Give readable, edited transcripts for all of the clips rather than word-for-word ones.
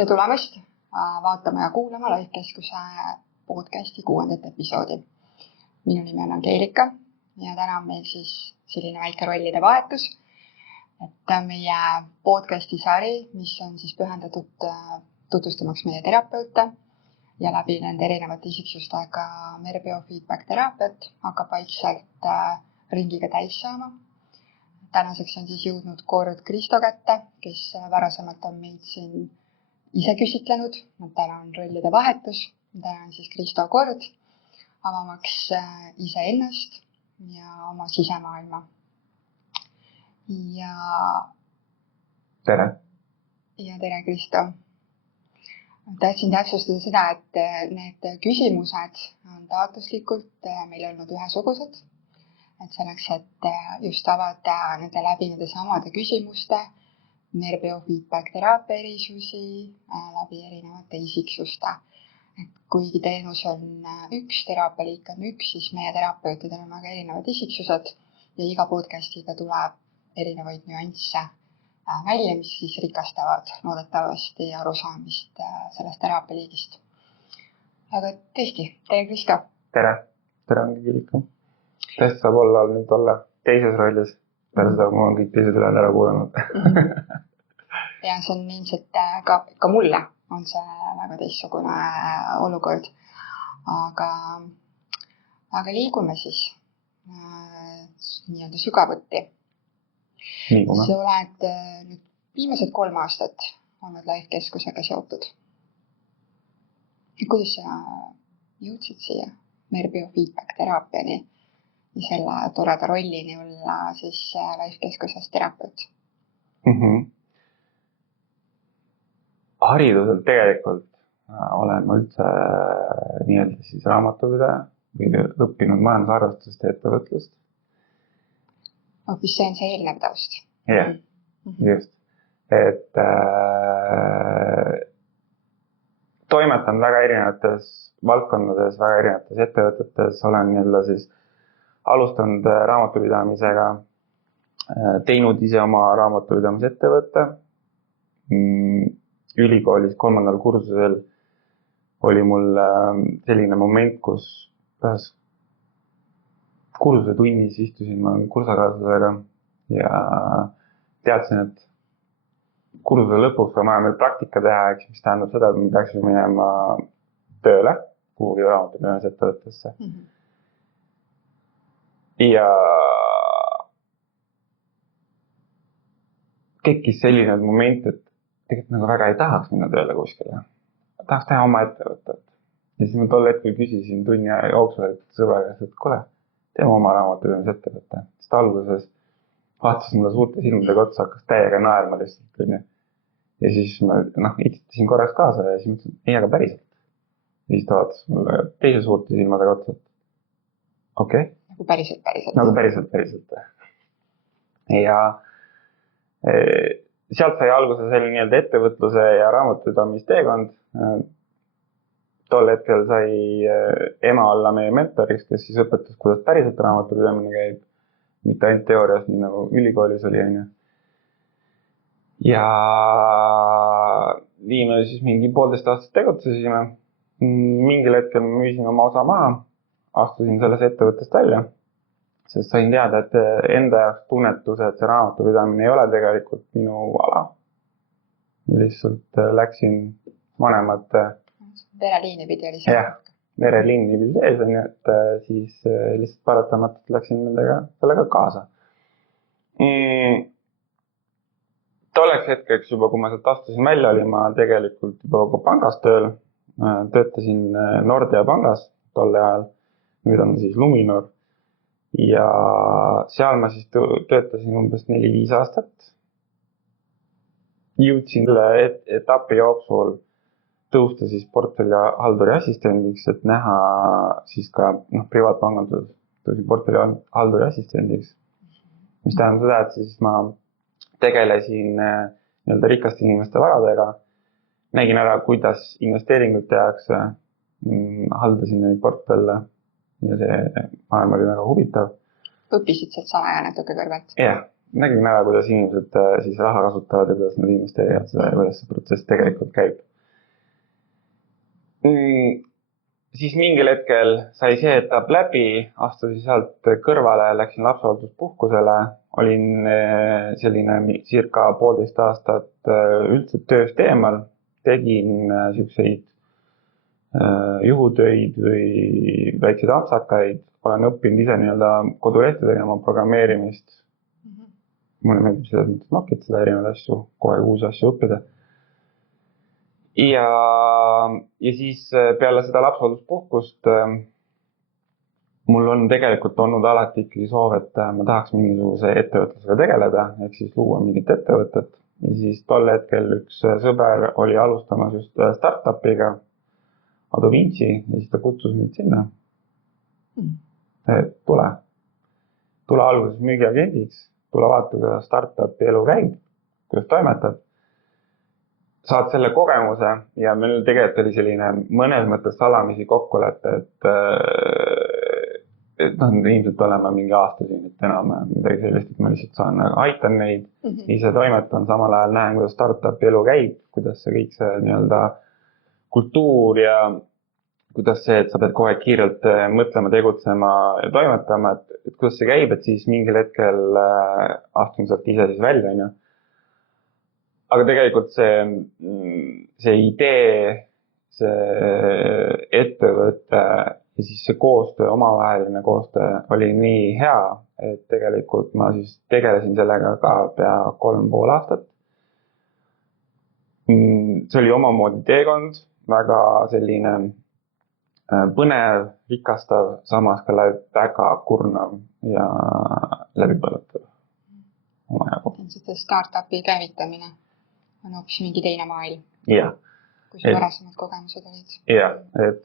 Tere tulemast vaatama ja kuulama Lifekeskuse podcasti 6. episoodi. Minu nimi on Angeelika ja täna on meil siis selline väike rollide vahetus. Et meie podcasti sari, mis on siis pühendatud tutvustamaks meie terapeute ja läbi nende erinevate isiksustega mere biofeedback teraapiat hakkab vaikselt ringiga täis saama. Tänaseks on siis jõudnud kord Kristo kätte, kes varasemalt on meid siin ise küsitlenud. Täna on rollide vahetus. Täna on siis Kristo kord avamaks ise ennast ja oma sisemaailma. Ja Tere! Ja tere, Kristo! Tahtsin täpsustada seda, et need küsimused on taotluslikult meil olnud ühesugused. Et selleks, et just avada nende läbi nende samade küsimuste, mere biofeedback teraapia erisusi läbi erinevate isiksuste. Et kuigi teenus on üks, teraapialiik on üks, siis meie terapeutidel on väga erinevad isiksused ja iga podcastiga tuleb erinevaid nüansse välja, mis siis rikastavad loodetavasti arusaamist sellest teraapialiigist. Aga tõesti, tere Kristo! Tere! Tere Angeelika! Tõesti saab olla teises rollis. Pärast seda ma olen kõik teised üle ära kuulanud. Ja see on ilmselt ka mulle on see väga teistsugune olukord. Aga liigume siis nii-öelda sügavuti. Liigume. Sa oled nüüd viimased 3 aastat olnud Lifekeskusega seotud. Kuidas sa jõudsid siia mere biofeedback teraapiani ja selle toreda rollini olla siis Lifekeskuses terapeut? Hariduselt tegelikult olen ma üldse nii-öelda siis raamatupidaja või õppinud majandusarvestust ja ettevõtlust. Mis see on see eelnev taust? Jah, just. Et toimetan väga erinevates valdkondades, väga erinevates ettevõtetes. Olen nii-öelda siis alustanud raamatupidamisega, teinud ise oma raamatupidamise ettevõtte. Ülikoolis 3. kursusel oli mul selline moment, kus ühes kursuse tunnis istusin ma kursakaaslasega ja teadsin, et kursuse lõpuks on vaja meil praktika teha, mis tähendab seda, et me peaksime minema tööle kuhugi raamatupidamise ettevõttesse. Ja tekkis selline moment, et tegelikult nagu väga ei tahaks minna tööle kuskile. Tahaks teha oma ettevõtet. Ja siis ma tol hetkel küsisin tunni jooksul sõbraga, et kuule, teeme oma raamatupidamise ettevõtte. Sest alguses vaatas mulle suurte silmadega otsa, hakkas täiega naerma lihtsalt. Ja siis ma ititasin korraks kaasa ja siis mõtlesin, ei, aga päriselt. Ja siis ta vaatas mulle teise suurte silmadega otsa. Okei. Nagu päriselt. Nagu päriselt. Ja sealt sai alguse selline nii-öelda ettevõtluse ja raamatupidamisteekond. Tol hetkel sai ema olla meie mentoriks, kes siis õpetas, kuidas päriselt raamatupidamine käib. Mitte ainult teoorias, nii nagu ülikoolis oli. Ja viime siis mingi 1,5 aastat tegutsesime. Mingil hetkel müüsin oma osa maha, astusin selles ettevõttest välja. Sest sain teada, et enda jaoks tunnetus, et see raamatupidamine ei ole tegelikult minu ala. Lihtsalt läksin vanemate... Vereliini pidi oli see? Jah, vereliini pidi sees, et siis lihtsalt paratamatult läksin sellega kaasa. Tolleks hetkeks juba, kui ma sealt astusin välja, olin ma tegelikult juba pangas tööl. Töötasin Nordea pangas tolle ajal, nüüd on siis Luminor. Ja seal ma siis töötasin umbes 4-5 aastat. Jõudsin selle etapi jooksul tõusta siis portfelli halduri assistendiks, et näha siis ka privaatpangandus tõusin portfelli halduri assistendiks. Mis tähendab seda, et siis ma tegelesin nii-öelda rikaste inimeste varadega. Nägin ära, kuidas investeeringuid tehakse, haldasin neid portfelle. Ja see maailm oli väga huvitav. Õppisid sealt sama ja natuke kõrvalt? Jah, nägin ära, kuidas inimesed siis raha kasutavad ja kuidas nad investeerivad seda ja kuidas see protsess tegelikult käib. siis mingil hetkel sai see etapp läbi, astusin sealt kõrvale, läksin lapsehoolduspuhkusele, olin selline circa 1,5 aastat üldse tööst eemal, tegin siukseid juhutöid või väikseid apsakaid, olen õppinud ise nii-öelda kodulehte tegema programmeerimist. Mulle meeldib selles mõttes nokitseda erinevaid asju, kogu aeg uusi asju õppida. Ja siis peale seda lapsehoolduspuhkust mul on tegelikult olnud alati ikkagi soov, et ma tahaks mingisuguse ettevõtlusega tegeleda, ehk siis luua mingit ettevõtet. Ja siis tol hetkel üks sõber oli alustamas just startupiga, Ado Vinci, ja siis ta kutsus mind sinna. Tule alguses müügiagendiks, tule vaata, kuidas startupi elu käib, kuidas toimetab. Saad selle kogemuse ja meil tegelikult oli selline mõnes mõttes salamisi kokkulepe, et ilmselt olema mingi aasta siin, et enam midagi sellist, et ma lihtsalt saan aitan neid, ise toimetan, samal ajal näen, kuidas startupi elu käib, kuidas see kõik see nii-öelda kultuur ja kuidas see, et sa pead kogu aeg kiirelt mõtlema, tegutsema ja toimetama, et kuidas see käib, et siis mingil hetkel astun sealt ise siis välja, on ju. Aga tegelikult see idee, see ettevõte ja siis see koostöö, omavaheline koostöö oli nii hea, et tegelikult ma siis tegelesin sellega ka pea 3,5 aastat. See oli omamoodi teekond, väga selline põnev, rikastav, samas ka väga kurnav ja läbipõletav oma jagu. See startupi käivitamine on hoopis mingi teine maailm. Jah. Kui sul varasemad kogemused olid. Jah, et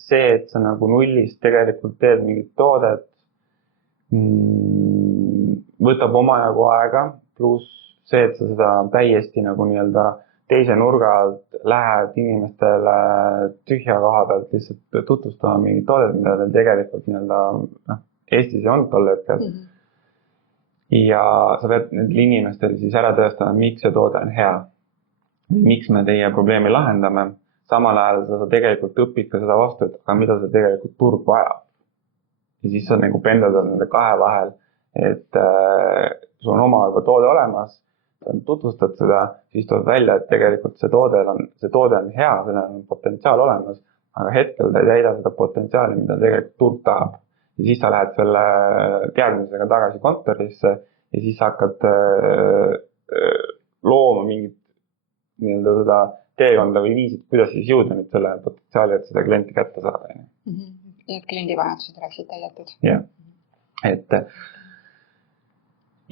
see, et sa nagu nullist tegelikult teed mingit toodet, võtab omajagu aega, pluss see, et sa seda täiesti nagu nii-öelda teise nurga alt lähed inimestele tühja koha pealt lihtsalt tutvustama mingit toodet, mida veel tegelikult nii-öelda Eestis ei olnud tol hetkel. Ja sa pead nendele inimestele siis ära tõestama, miks see toode on hea. Miks me teie probleemi lahendame. Samal ajal sa tegelikult õpid ka seda vastu, et aga mida sa tegelikult turg vajab. Ja siis sa nagu pendeldad nende kahe vahel, et sul on oma juba toode olemas, tutvustad seda, siis tuleb välja, et tegelikult see toode on hea, sellel on potentsiaal olemas, aga hetkel ta ei täida seda potentsiaali, mida tegelikult turg tahab. Ja siis sa lähed selle teadmisega tagasi kontorisse ja siis hakkad looma mingit nii-öelda seda teekonda või viisid, kuidas siis jõuda nüüd selle potentsiaali, et seda klienti kätte saada. Ja kliendi vajadused oleksid täidetud. Jah,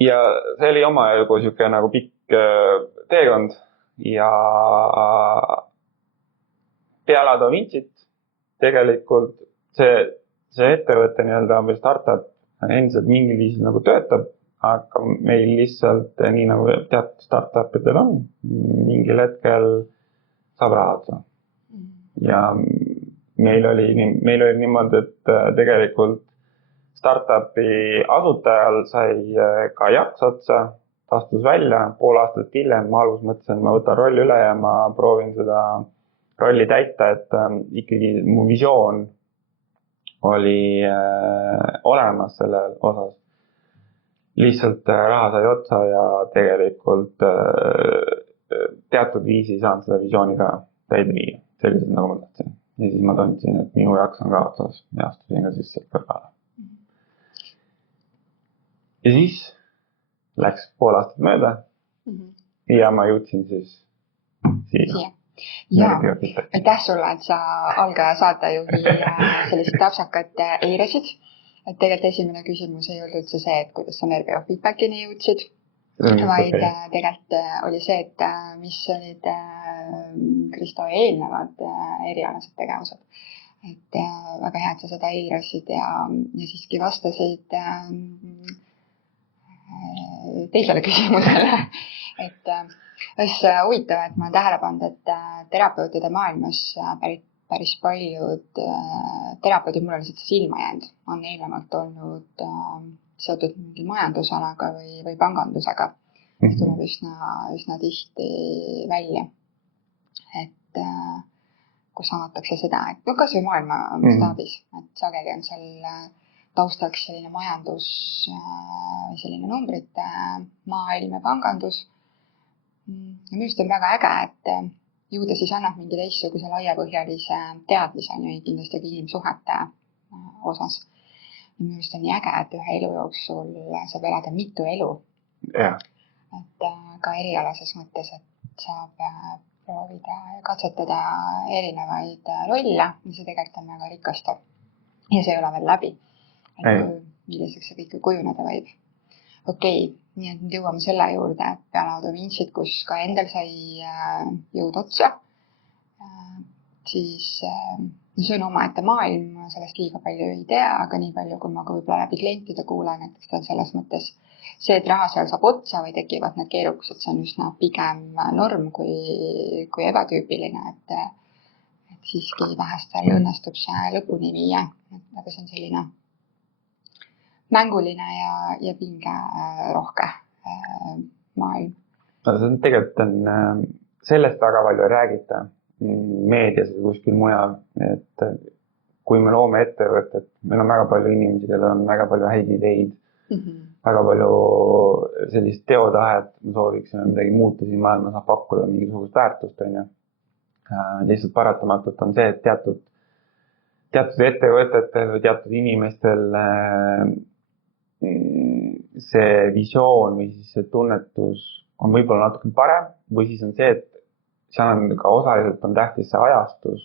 ja see oli omajagu siuke nagu pikk teekond ja peale Ado Vincit tegelikult see ettevõte nii-öelda või startup endiselt mingil viisil nagu töötab, aga meil lihtsalt nii nagu teatud startupidel on, mingil hetkel saab raha otsa. Ja meil oli niimoodi, et tegelikult startupi asutajal sai ka jaks otsa, astus välja, 1,5 aastat hiljem, ma alguses mõtlesin, et ma võtan rolli üle ja ma proovin seda rolli täita, et ikkagi mu visioon oli olemas sellel osas. Lihtsalt raha sai otsa ja tegelikult teatud viisi saan seda visiooni ka täide viia, selliselt nagu ma tahtsin. Ja siis ma tundsin, et minu jaks on ka otsas ja astusin ka sisse kõrvale. Ja siis läks 1,5 aastat mööda ja ma jõudsin siis siia. Ja, aitäh sulle, et sa algaja saatejuhi sellist täpsakat eirasid. Et tegelikult esimene küsimus ei olnud üldse see, et kuidas sa Nerbiofeedbackini jõudsid, vaid tegelikult oli see, et mis olid Kristo eelnevad erialased tegevused. Et väga hea, et sa seda eirasid ja siiski vastasid teisele küsimusele. Et hästi huvitav, et ma olen tähele pannud, et terapeutide maailmas päris paljud terapeudid, mul on lihtsalt silma jäänud, on eelnevalt olnud seotud mingi majandusalaga või pangandusega. See tuleb üsna tihti välja. Et kus avatakse seda, et no kas või maailma mastaabis, et sageli on seal taustaks selline majandus, selline numbrite maailm ja pangandus. Ja minu arust on väga äge, et ju ta siis annab mingi teistsuguse laiapõhjalise teadmise kindlasti ka inimsuhete osas. Ja minu arust on nii äge, et ühe elu jooksul saab elada mitu elu. Yeah. Et ka erialases mõttes, et saab proovida ja katsetada erinevaid rolle, mis see tegelikult on väga rikastav. Ja see ei ole veel läbi, milliseks see kõik kujuneda võib. Okei, nii et nüüd jõuame selle juurde, et peale Da Vincit, kus ka endal sai jõud otsa, siis see on omaette maailm, ma sellest liiga palju ei tea, aga nii palju, kui ma ka võib-olla läbi klientide kuulen, et ta selles mõttes see, et raha seal saab otsa või tekivad need keerukused, see on üsna pigem norm kui ebatüüpiline, et siiski vähestel õnnestub see lõpuni viia, aga see on selline mänguline ja pinge rohke maailm. See on tegelikult sellest väga palju räägita meedias või kuskil mujal, et kui me loome ettevõtet, meil on väga palju inimesi, kellel on väga palju häid ideid, väga palju sellist teotahet, me sooviksime midagi muuta siin maailma, saab pakkuda mingisugust väärtust. Lihtsalt paratamatult on see, et teatud ettevõtetel või teatud inimestel see visioon või siis see tunnetus on võib-olla natuke parem või siis on see, et seal on ka osaliselt on tähtis see ajastus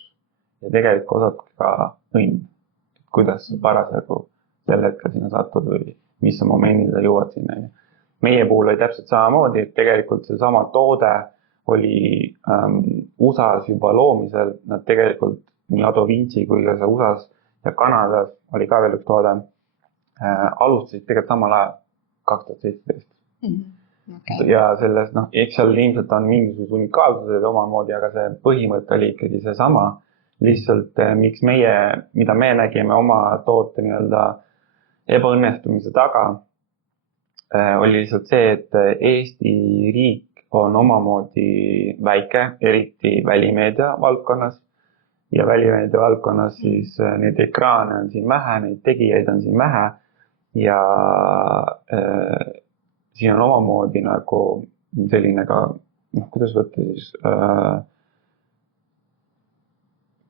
ja tegelikult osad ka õnn, kuidas parasjagu sel hetkel sinna satud või mis momendil jõuad sinna. Meie puhul oli täpselt samamoodi, et tegelikult see sama toode oli USAs juba loomisel, nad tegelikult nii Da Vinci kui ka see USAs ja Kanadas oli ka veel üks toode, alustasid tegelikult samal ajal 2017. Okay. Ja selles, eks seal ilmselt on mingisugused unikaalsused omamoodi, aga see põhimõte oli ikkagi see sama. Lihtsalt miks mida me nägime oma toote nii-öelda ebaõnnestumise taga, oli lihtsalt see, et Eesti riik on omamoodi väike, eriti välimeedia valdkonnas. Ja välimeedia valdkonnas siis neid ekraane on siin vähe, neid tegijaid on siin vähe ja siin on omamoodi nagu selline ka, kuidas võtta siis,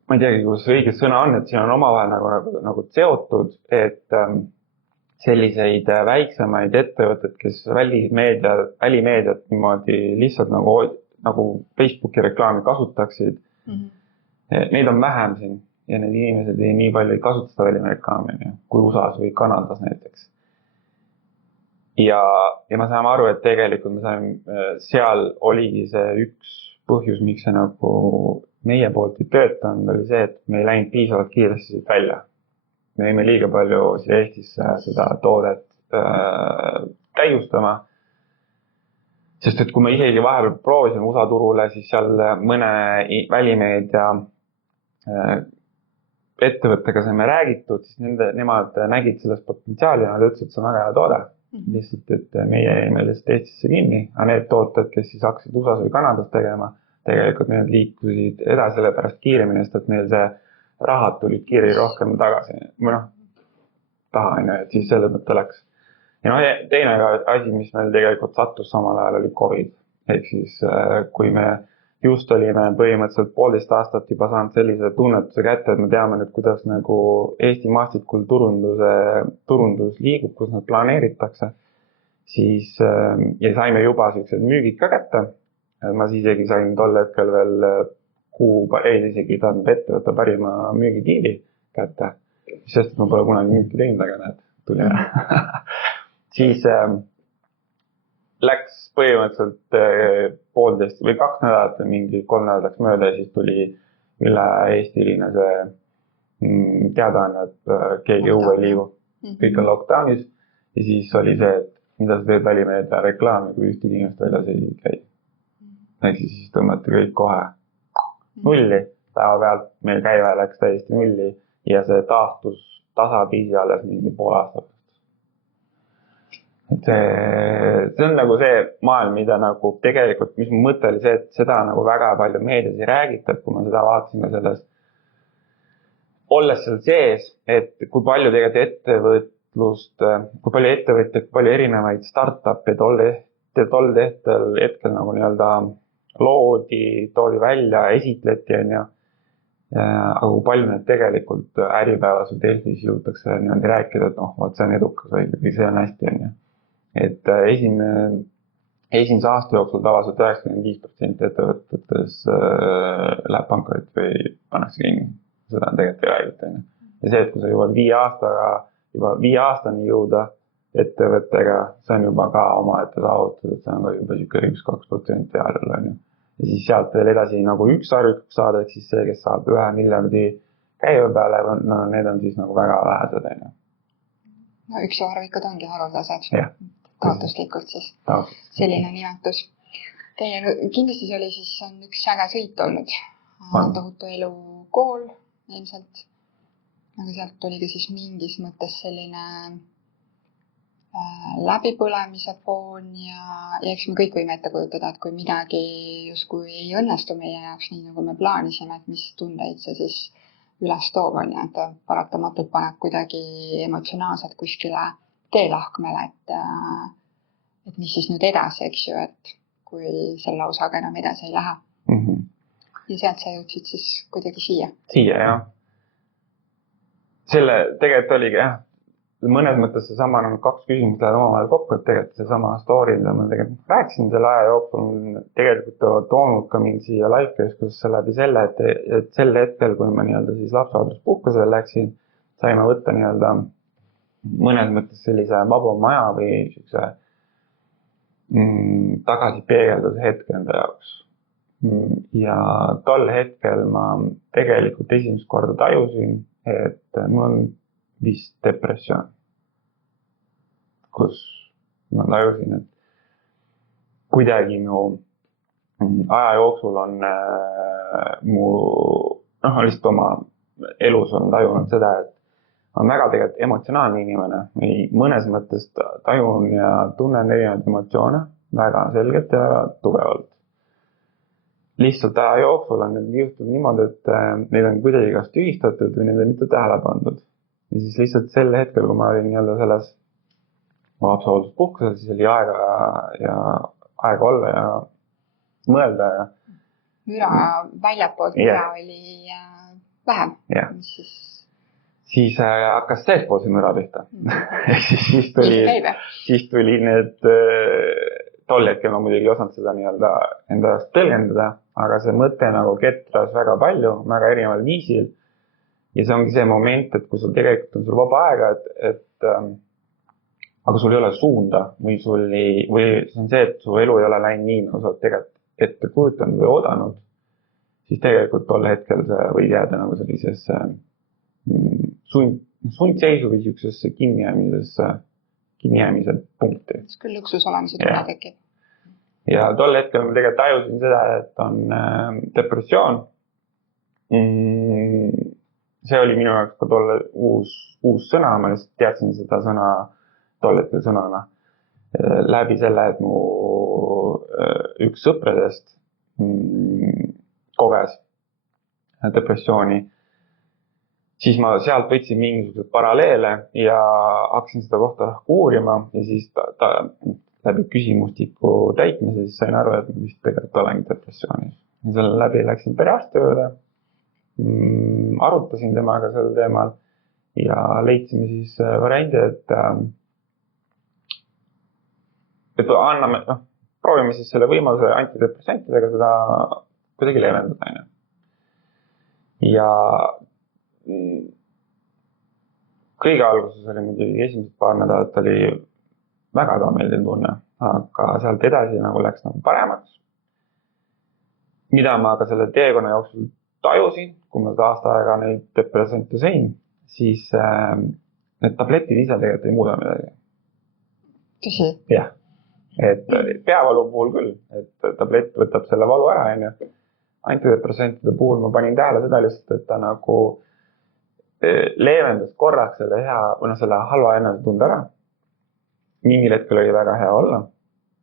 ma ei teagi, kus õige sõna on, et siin on omavahel nagu seotud, et selliseid väiksemaid ettevõtted, kes välimeediat niimoodi lihtsalt nagu Facebooki reklaami kasutaksid, neid on vähem siin ja need inimesed nii palju ei kasuta seda välimeediareklaami kui USAs või Kanadas näiteks. Ja ma saame aru, et tegelikult seal oligi see üks põhjus, miks see nagu meie poolt ei töötanud, oli see, et me ei läinud piisavalt kiiresti siit välja. Me jäime liiga palju Eestisse seda toodet täiustama. Sest et kui me isegi vahepeal proovisime USA turule, siis seal mõne välimeedia ettevõttega saime räägitud, siis nemad nägid sellest potentsiaali ja nad ütlesid, et see on väga hea toode. Lihtsalt, et meie jäime lihtsalt Eestisse kinni, aga need tooted, kes siis hakkasid USAs või Kanadas tegema, tegelikult need liikusid edasi selle pärast kiiremini, sest et neil see rahad tulid kiiri rohkem tagasi või taha, et siis selle mõtte läks. Ja teine asi, mis meil tegelikult sattus samal ajal, oli COVID. Ehk siis, kui me just olime põhimõtteliselt 1,5 aastat juba saanud sellise tunnetuse kätte, et me teame nüüd, kuidas nagu Eesti maastikul turundus liigub, kus nad planeeritakse, siis ja saime juba sellised müügid ka kätte. Ma isegi sain tol hetkel veel isegi tahan ettevõtte parima müügidiili kätte, sest ma pole kunagi müüki teinud, aga näed, tuli ära. Siis läks põhimõtteliselt 1,5 või 2 nädalat või mingi 3 nädalat läks mööda ja siis tuli üle eestiline see teadaanne, et keegi õue ei liigu. Kõik on lockdownis ja siis oli see, et mida sa teed välimeedia reklaami, kui üht inimest väljas ei käi. Ehk siis tõmmati kõik kohe nulli, päeva pealt meil käive läks täiesti nulli ja see taastus tasapiisi alles mingi 1,5 aastat. et see on nagu see maailm, mida nagu tegelikult, mis mu mõte oli see, et seda nagu väga palju meedias ei räägita, et kui ma seda vaatasin ka selles, olles seal sees, et kui palju tegelikult ettevõtlust, kui palju ettevõtjaid, kui palju erinevaid startup'e tol hetkel nagu nii-öelda loodi, toodi välja, esitleti, on ju. Aga kui palju need tegelikult Äripäevas või Delfis jõutakse niimoodi rääkida, et vaat see on edukas või see on hästi, on ju. Et esimese aasta jooksul tavaliselt 95% ettevõtetes läheb pankrotti või pannakse kinni. Seda on tegelikult ei räägita, on ju. Ja see, et kui sa juba 5 aastani jõuda ettevõttega, see on juba ka omaette saavutus, et see on ka juba 1-2% järel, on ju. Ja siis sealt veel edasi nagu üks harjuks saada, ehk siis see, kes saab 1 miljardi käive peale, no need on siis nagu väga vähesed, on ju. No üks harvikud ongi haruldased. Jah. Taotluslikult siis. Selline nimetus. Teie kindlasti see oli siis on üks äge sõit olnud. Tohutu elukool ilmselt. Aga sealt oligi siis mingis mõttes selline läbipõlemise foon ja eks me kõik võime ette kujutada, et kui midagi justkui ei õnnestu meie jaoks nii, nagu me plaanisime, et mis tundeid see siis üles toob on ja et paratamatult paneb kuidagi emotsionaalselt kuskile teelahkmele, et mis siis nüüd edasi, eks ju, et kui selle osaga enam edasi ei lähe. Ja sealt sa jõudsid siis kuidagi siia. Siia, jah. Selle tegelikult oligi, jah. Mõnes mõttes see sama nagu 2 küsimust läheb omavahel kokku, et tegelikult see sama story, mida ma tegelikult rääkisin selle aja jooksul, tegelikult toonud ka mind siia Lifekeskusesse läbi selle, et sel hetkel, kui ma nii-öelda siis lapsehoolduspuhkusele läksin, saime võtta nii-öelda mõnes mõttes sellise vaba maja või siukse tagasi peegelduse hetke enda jaoks. Ja tol hetkel ma tegelikult esimest korda tajusin, et mul on vist depressioon, kus ma tajusin, et kuidagi mu aja jooksul on mu, lihtsalt oma elus on tajunud seda, et on väga tegelikult emotsionaalne inimene. Mõnes mõttes tajun ja tunnen erinevaid emotsioone väga selgelt ja väga tugevalt. Lihtsalt aja jooksul on need juhtunud niimoodi, et neid on kuidagi kas tühistatud või neid on mitte tähele pandud. Ja siis lihtsalt sel hetkel, kui ma olin nii-öelda selles lapsehoolduspuhkusel, siis oli aega olla ja mõelda. Ja müra väljapoolt müra oli vähem. Siis hakkas seespoolse müra pihta. siis tuli need, tol hetkel ma muidugi osanud seda nii-öelda enda jaoks tõlgendada, aga see mõte nagu ketras väga palju, väga erineval viisil. Ja see ongi see moment, et kui sul tegelikult on sul vaba aega, aga sul ei ole suunda või see on see, et su elu ei ole läinud nii, nagu sa oled tegelikult ette kujutanud või oodanud, siis tegelikult tol hetkel see võib jääda nagu sellisesse sundseisu või siuksesse kinnijäämise punkti. See küll lõksus olemise tunne tekib. Ja tol hetkel ma tegelikult tajusin seda, et on depressioon. See oli minu jaoks ka tolle uus sõna, ma lihtsalt teadsin seda sõna tol hetkel sõnana läbi selle, et mu üks sõpradest koges depressiooni. Siis ma sealt võtsin mingisugused paralleele ja hakkasin seda kohta uurima ja siis läbi küsimustiku täitmise siis sain aru, et ma vist tegelikult olengi depressioonis. Ja selle läbi läksin perearsti juurde. Arutasin temaga sel teemal ja leidsime siis variandi, et anname, proovime siis selle võimaluse antidepressantidega seda kuidagi leevendada. Ja kõige alguses oli muidugi esimesed paar nädalat oli väga ebameeldiv tunne, aga sealt edasi nagu läks nagu paremaks. Mida ma ka selle teekonna jooksul tajusin, kui ma seda aasta aega neid depressante sõin, siis need tabletid ise tegelikult ei muuda midagi. Tõsi? Jah, et peavalu puhul küll, et tablett võtab selle valu ära, on. Antidepressantide puhul ma panin tähele seda lihtsalt, et ta nagu leevendas korraks selle halva enesetunde ära. mingil hetkel oli väga hea olla.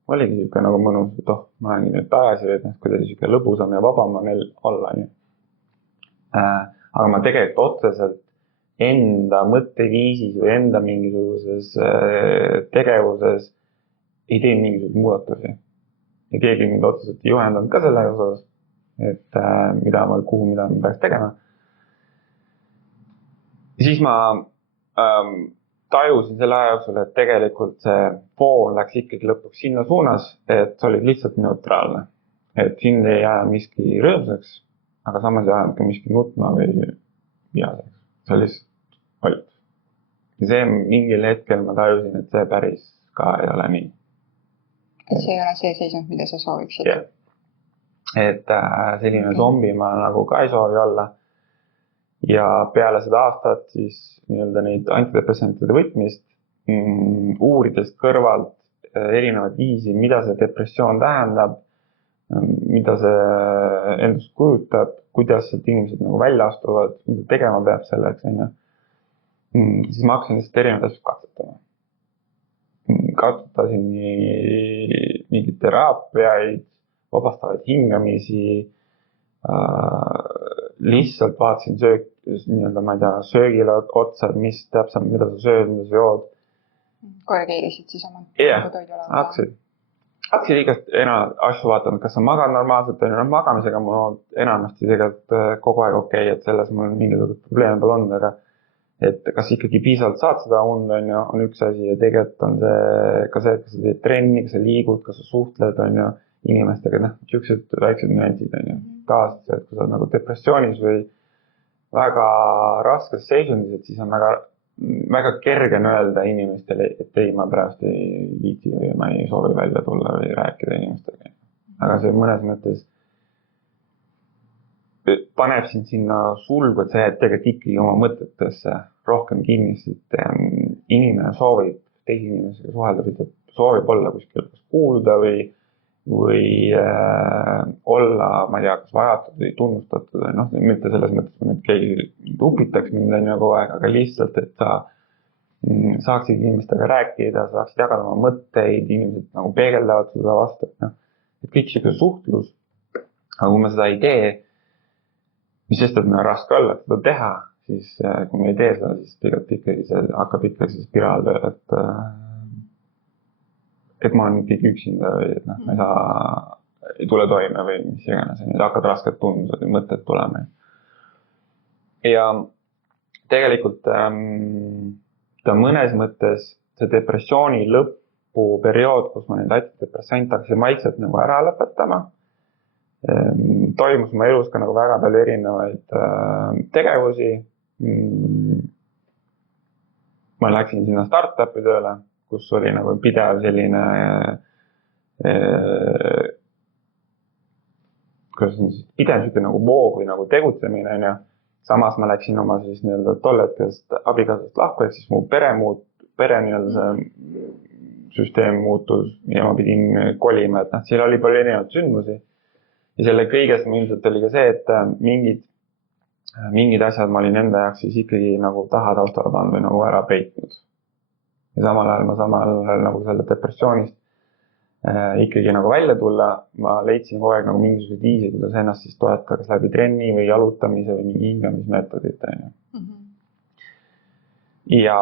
Oligi siuke nagu mõnus, et ma olengi nüüd tagasi, et kuidagi siuke lõbusam ja vabam on olla. Aga ma tegelikult otseselt enda mõtteviisis või enda mingisuguses tegevuses ei tee mingisuguseid muudatusi. Ja keegi mind otseselt ei juhendanud ka selle osas, et mida ma peaks tegema. Ja siis ma tajusin selle aja jooksul, et tegelikult see foon läks ikkagi lõpuks sinna suunas, et sa olid lihtsalt neutraalne. Et sind ei jää miski rõõmsaks, aga samas ei jäänud ka miski nutma või vihaseks. See lihtsalt olid. Ja see mingil hetkel ma tajusin, et see päris ka ei ole nii. Et see ei ole see seisund, mida sa sooviksid? Yeah. Et selline zombi ma nagu ka ei soovi olla. Ja peale seda aastat siis nii-öelda neid antidepressantide võtmist, uurides kõrvalt erinevad viisi, mida see depressioon tähendab, mida see endast kujutab, kuidas sealt inimesed nagu välja astuvad, mida tegema peab selleks, siis ma hakkasin lihtsalt erinevad asjad katsetama. Katsetasin mingeid teraapiaid, vabastavaid hingamisi, lihtsalt vaatasin söögile otsa, mis täpselt, mida sa sööd, mida sa jood. Korrigeerisid siis oma toidule? Hakkasin igast asju vaatama, kas sa magad normaalselt, magamisega ma enamasti tegelikult kogu aeg okei, et selles mul mingisugust probleeme pole olnud, aga et kas ikkagi piisavalt saad seda und, on üks asi ja tegelikult on see ka see, et kas sa teed trenni, kas sa liigud, kas sa suhtled inimestega, siuksed väiksed nüansid, taas, et kui sa oled nagu depressioonis või väga raskes seisundis, et siis on väga kerge öelda inimestele, et ei, ma pärast ei viitsi või ma ei soovi välja tulla või rääkida inimestega. Aga see mõnes mõttes paneb sind sinna sulgu, et sa jääd tegelikult ikkagi oma mõtetesse rohkem kinni, et inimene soovib teisi inimesega suhelda, soovib olla kuskil kuulda või olla, ma ei tea, kas vajatud või tunnustatud, mitte selles mõttes, et keegi upitaks mind kogu aeg, aga lihtsalt, et sa saaksid inimestega rääkida, saaksid jagada oma mõtteid, inimesed nagu peegeldavad seda vastu, et kõik siuke suhtlus, aga kui ma seda ei tee, mis sest, et meil on raske olla, et seda teha, siis kui me ei tee seda, siis tegelikult ikkagi see hakkab ikkagi see spiraal tööle, et ma olen ikkagi üksinda või et ma ei tule toime või mis iganes, et hakkad rasked tundused või mõtted tulema. Ja tegelikult ta mõnes mõttes see depressiooni lõpuperiood, kus ma neid antidepressante hakkasin vaikselt nagu ära lõpetama, toimus oma elus ka nagu väga palju erinevaid tegevusi. Ma läksin sinna startupi tööle, kus oli nagu pidev selline pidev nagu voog või nagu tegutsemine, Samas ma läksin oma siis nii-öelda tolletkest abikaasast lahku, et siis mu pere nii-öelda see süsteem muutus ja ma pidin kolima, et seal oli palju erinevaid sündmusi. Ja selle kõigest ilmselt oli ka see, et mingid asjad ma olin enda jaoks siis ikkagi nagu taha taustale pannud või nagu ära peitnud. Ja samal ajal nagu selle depressioonist ikkagi nagu välja tulla, ma leidsin kogu aeg nagu mingisugused viisid, kuidas ennast siis toetada, kas läbi trenni või jalutamise või mingi hingamismeetodit. Ja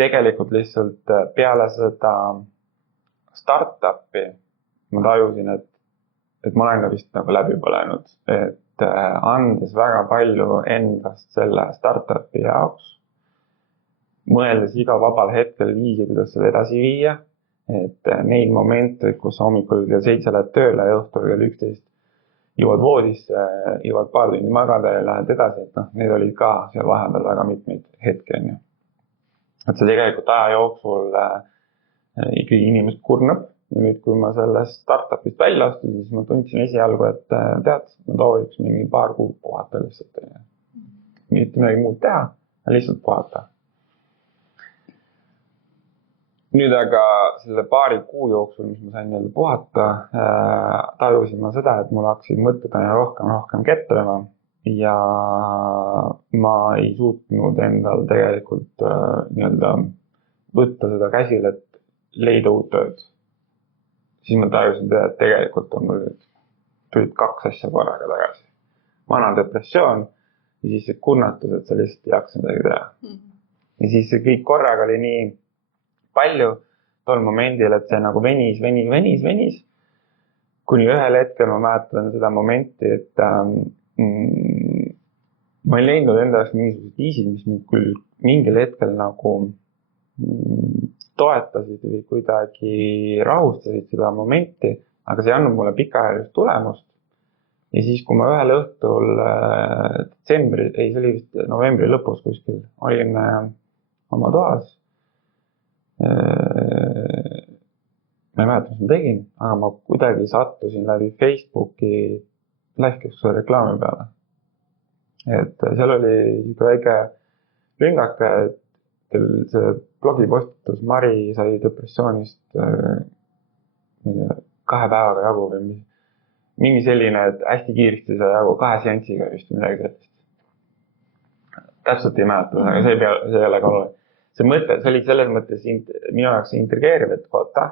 tegelikult lihtsalt peale seda startupi ma tajusin, et ma olen ka vist nagu läbi põlenud, et andes väga palju endast selle startupi jaoks, mõeldes iga vabal hetkel viisi, kuidas seda edasi viia, et neid momente, kus hommikul kell 7 lähed tööle ja õhtul kell 11 jõuad voodisse, jõuad paar tundi magada ja lähed edasi, et need olid ka seal vahepeal väga mitmeid hetki. Et see tegelikult aja jooksul ikkagi inimest kurnab ja nüüd, kui ma sellest startupist välja astusin, siis ma tundsin esialgu, et tead, ma tooviks mingi paar kuud puhata lihtsalt. Mitte midagi muud teha, lihtsalt puhata. Nüüd aga selle paari kuu jooksul, mis ma sain nii-öelda puhata, tajusin ma seda, et mul hakkasid mõtted rohkem ketrema ja ma ei suutnud endal tegelikult nii-öelda võtta seda käsile, et leida uut tööd. Siis ma tajusin teha, et tegelikult on mul nüüd tulid 2 asja korraga tagasi. Vana depressioon ja siis see kurnatus, et sa lihtsalt ei jaksa midagi teha. Ja siis see kõik korraga oli nii palju tol momendil, et see nagu venis. Kuni ühel hetkel ma mäletan seda momenti, et ma ei leidnud endast mingisugused viisid, mis mind küll mingil hetkel nagu toetasid või kuidagi rahustasid seda momenti, aga see ei andnud mulle pikaajalist tulemust. Ja siis, kui ma ühel õhtul detsembri, see oli vist novembri lõpus kuskil, olin oma toas. Ma ei mäleta, mis ma tegin, aga ma kuidagi sattusin läbi Facebooki Lifekeskuse reklaami peale. Et seal oli üks väike lüngake, et see blogipostitus Mari sai depressioonist 2 päevaga jagu või mingi selline, et hästi kiiresti sai jagu 2 seansiga vist midagi sellist. Täpselt ei mäleta, aga see ei ole ka oluline. See mõte, see oli selles mõttes minu jaoks intrigeeriv, et vaata,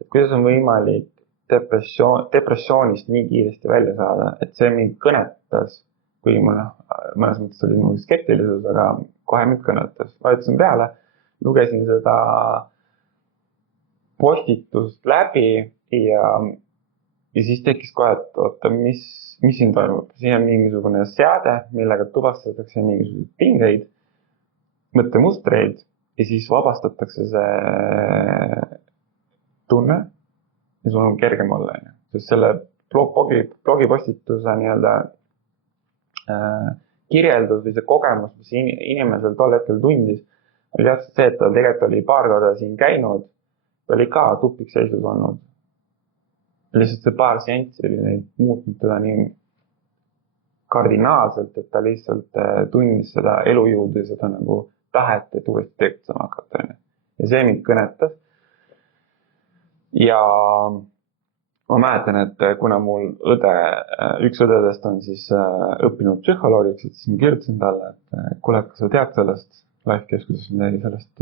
et kuidas on võimalik depressioonist nii kiiresti välja saada, et see mind kõnetas, kui mul mõnes mõttes oli mul skeptilisus, aga kohe mind kõnetas. Vajutasin peale, lugesin seda postitust läbi ja siis tekkis kohe, et oota, mis siin toimub. Siin on mingisugune seade, millega tuvastatakse mingisuguseid pingeid, mõttemustreid ja siis vabastatakse see tunne ja sul on kergem olla. Sest selle blogipostituse nii-öelda kirjeldus või see kogemus, mis inimesel tol hetkel tundis, oli täpselt see, et ta tegelikult oli paar korda siin käinud, ta oli ka tupikseisus olnud. Lihtsalt see paar seanssi oli neid muutnud teda nii kardinaalselt, et ta lihtsalt tundis seda elujõudu ja seda nagu tahet, et uuesti tegutsema hakata. Ja see mind kõnetas. Ja ma mäletan, et kuna mul üks õdedest on siis õppinud psühholoogiks, et siis ma kirjutasin talle, et kuule, kas sa tead sellest Lifekeskuses midagi sellest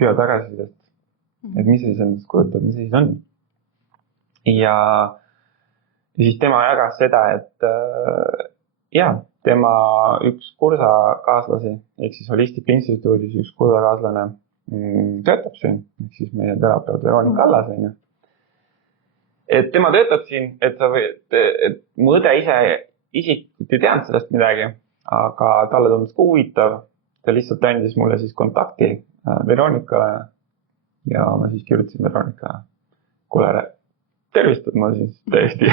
biotagasisidest, et mis siis endast kujutab, mis siis on. Ja siis tema jagas seda, et tema üks kursakaaslasi, ehk siis Holistic Instituudis üks kursakaaslane töötab siin, ehk siis meie terapeut Veronika Allas. Et tema töötab siin, et mu õde ise isiklikult ei teadnud sellest midagi, aga talle tundus ka huvitav. Ta lihtsalt andis mulle siis kontakti Veronikale ja ma siis kirjutasin Veronika. Kuule, tervistad ma siis täiesti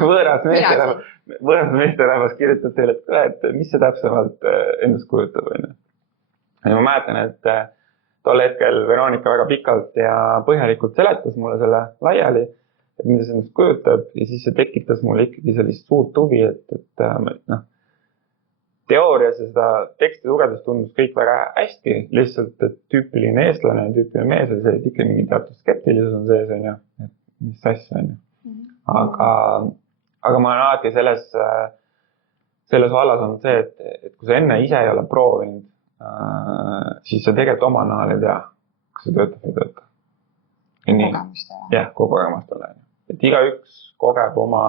võõras meesterahvas kirjutab teile, et mis see täpsemalt endast kujutab. Ja ma mäletan, et tol hetkel Veronika väga pikalt ja põhjalikult seletas mulle selle laiali, et mida see endast kujutab ja siis see tekitas mulle ikkagi sellist suurt huvi, et teoorias ja seda teksti lugedes tundus kõik väga hästi, lihtsalt, et tüüpiline eestlane ja tüüpiline mees oli see, et ikka mingi teatud skeptilisus on sees, et mis asja on. Aga ma olen alati selles vallas on see, et kui sa enne ise ei ole proovinud, siis sa tegelikult oma nahal ei tea, kas see töötab või töötab. Kogemustele. Jah, kogemustele. Et igaüks kogeb oma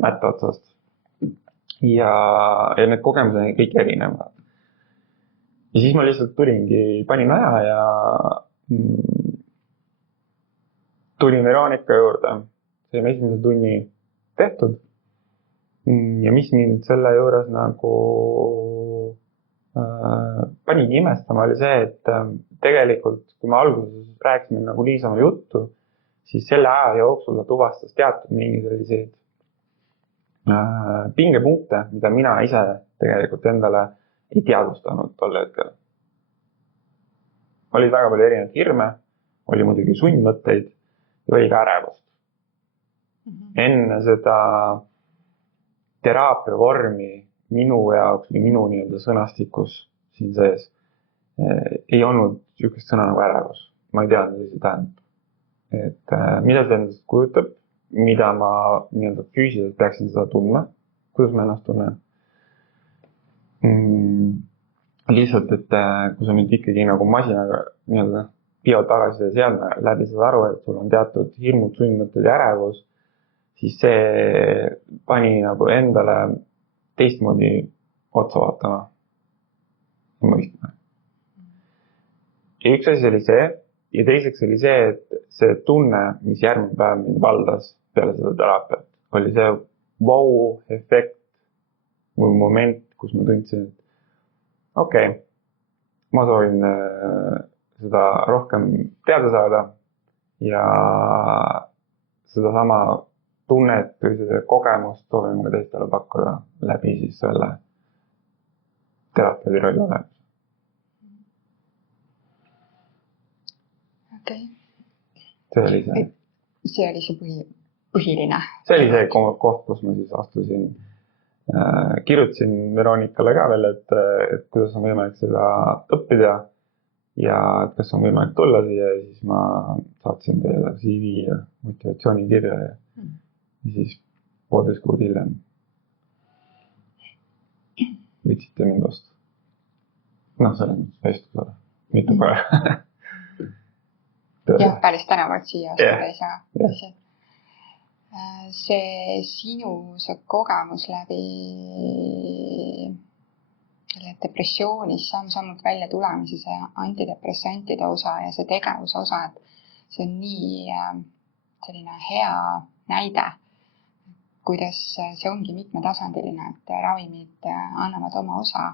mätta otsast. Ja need kogemused on kõik erinevad. Ja siis ma lihtsalt panin aja ja tulin Veronika juurde. See on esimese tunni tehtud. Ja mis mind selle juures nagu panigi imestama oli see, et tegelikult, kui ma alguses rääkisime nagu niisama juttu, siis selle aja jooksul ta tuvastas teatud mingi selliseid pingepunkte, mida mina ise tegelikult endale ei teadvustanud tol hetkel. Oli väga palju erinevaid hirme, oli muidugi sundmõtteid ja oli ka ärevust. Enne seda teraapia vormi minu jaoks või minu nii-öelda sõnastikus siin sees ei olnud niisugust sõna nagu ärevus. Ma ei teadnud, mis see tähendab. Et mida see endast kujutab, mida ma nii-öelda füüsiliselt peaksin seda tundma, kuidas ma ennast tunnen. lihtsalt, et kui sa nüüd ikkagi nagu masinaga nii-öelda biotagasiside seadme läbi saad aru, et sul on teatud hirmud, sundmõtted ja ärevus, siis see pani nagu endale teistmoodi otsa vaatama ja mõistma. Ja üks asi oli see ja teiseks oli see, et see tunne, mis järgmine päev mind valdas peale seda teraapiat, oli see vau-efekt või moment, kus ma tundsin, et okei, ma soovin seda rohkem teada saada ja sedasama tunnet või seda kogemust soovime ka teistele pakkuda läbi siis selle terapeudi rolli olemus. Okei. See oli see põhiline. See oli see koht, kus ma siis astusin. Kirjutasin Veronikale ka veel, et kuidas on võimalik seda õppida ja et kas on võimalik tulla siia ja siis ma saatsin teile CV ja motivatsioonikirja ja siis 1,5 kuud hiljem võtsite mind vastu. Selles mõttes vestusele, mitu päeva. Jah, päris tänavalt siia astuda ei saa. See sinu kogemus läbi depressioonis samm-sammult välja tulemise, see antidepressantide osa ja see tegevuse osa, et see on nii selline hea näide, kuidas see ongi mitmetasandiline, et ravimid annavad oma osa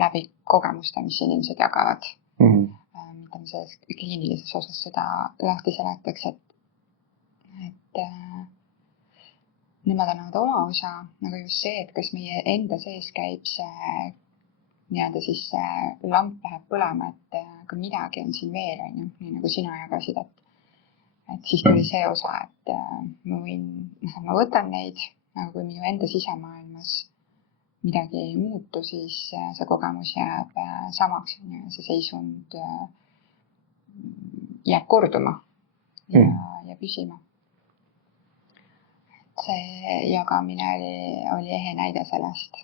läbi kogemuste, mis inimesed jagavad. Mida me selles kliinilises osas seda lahti seletaks, et nemad annavad oma osa, aga just see, et kas meie enda sees käib see nii-öelda siis see lamp läheb põlema, et kui midagi on siin veel, on ju, nii nagu sina jagasid, et siis tuli see osa, et ma võtan neid, aga kui minu enda sisemaailmas midagi ei muutu, siis see kogemus jääb samaks, see seisund jääb korduma ja püsima. See jagamine oli ehe näide sellest,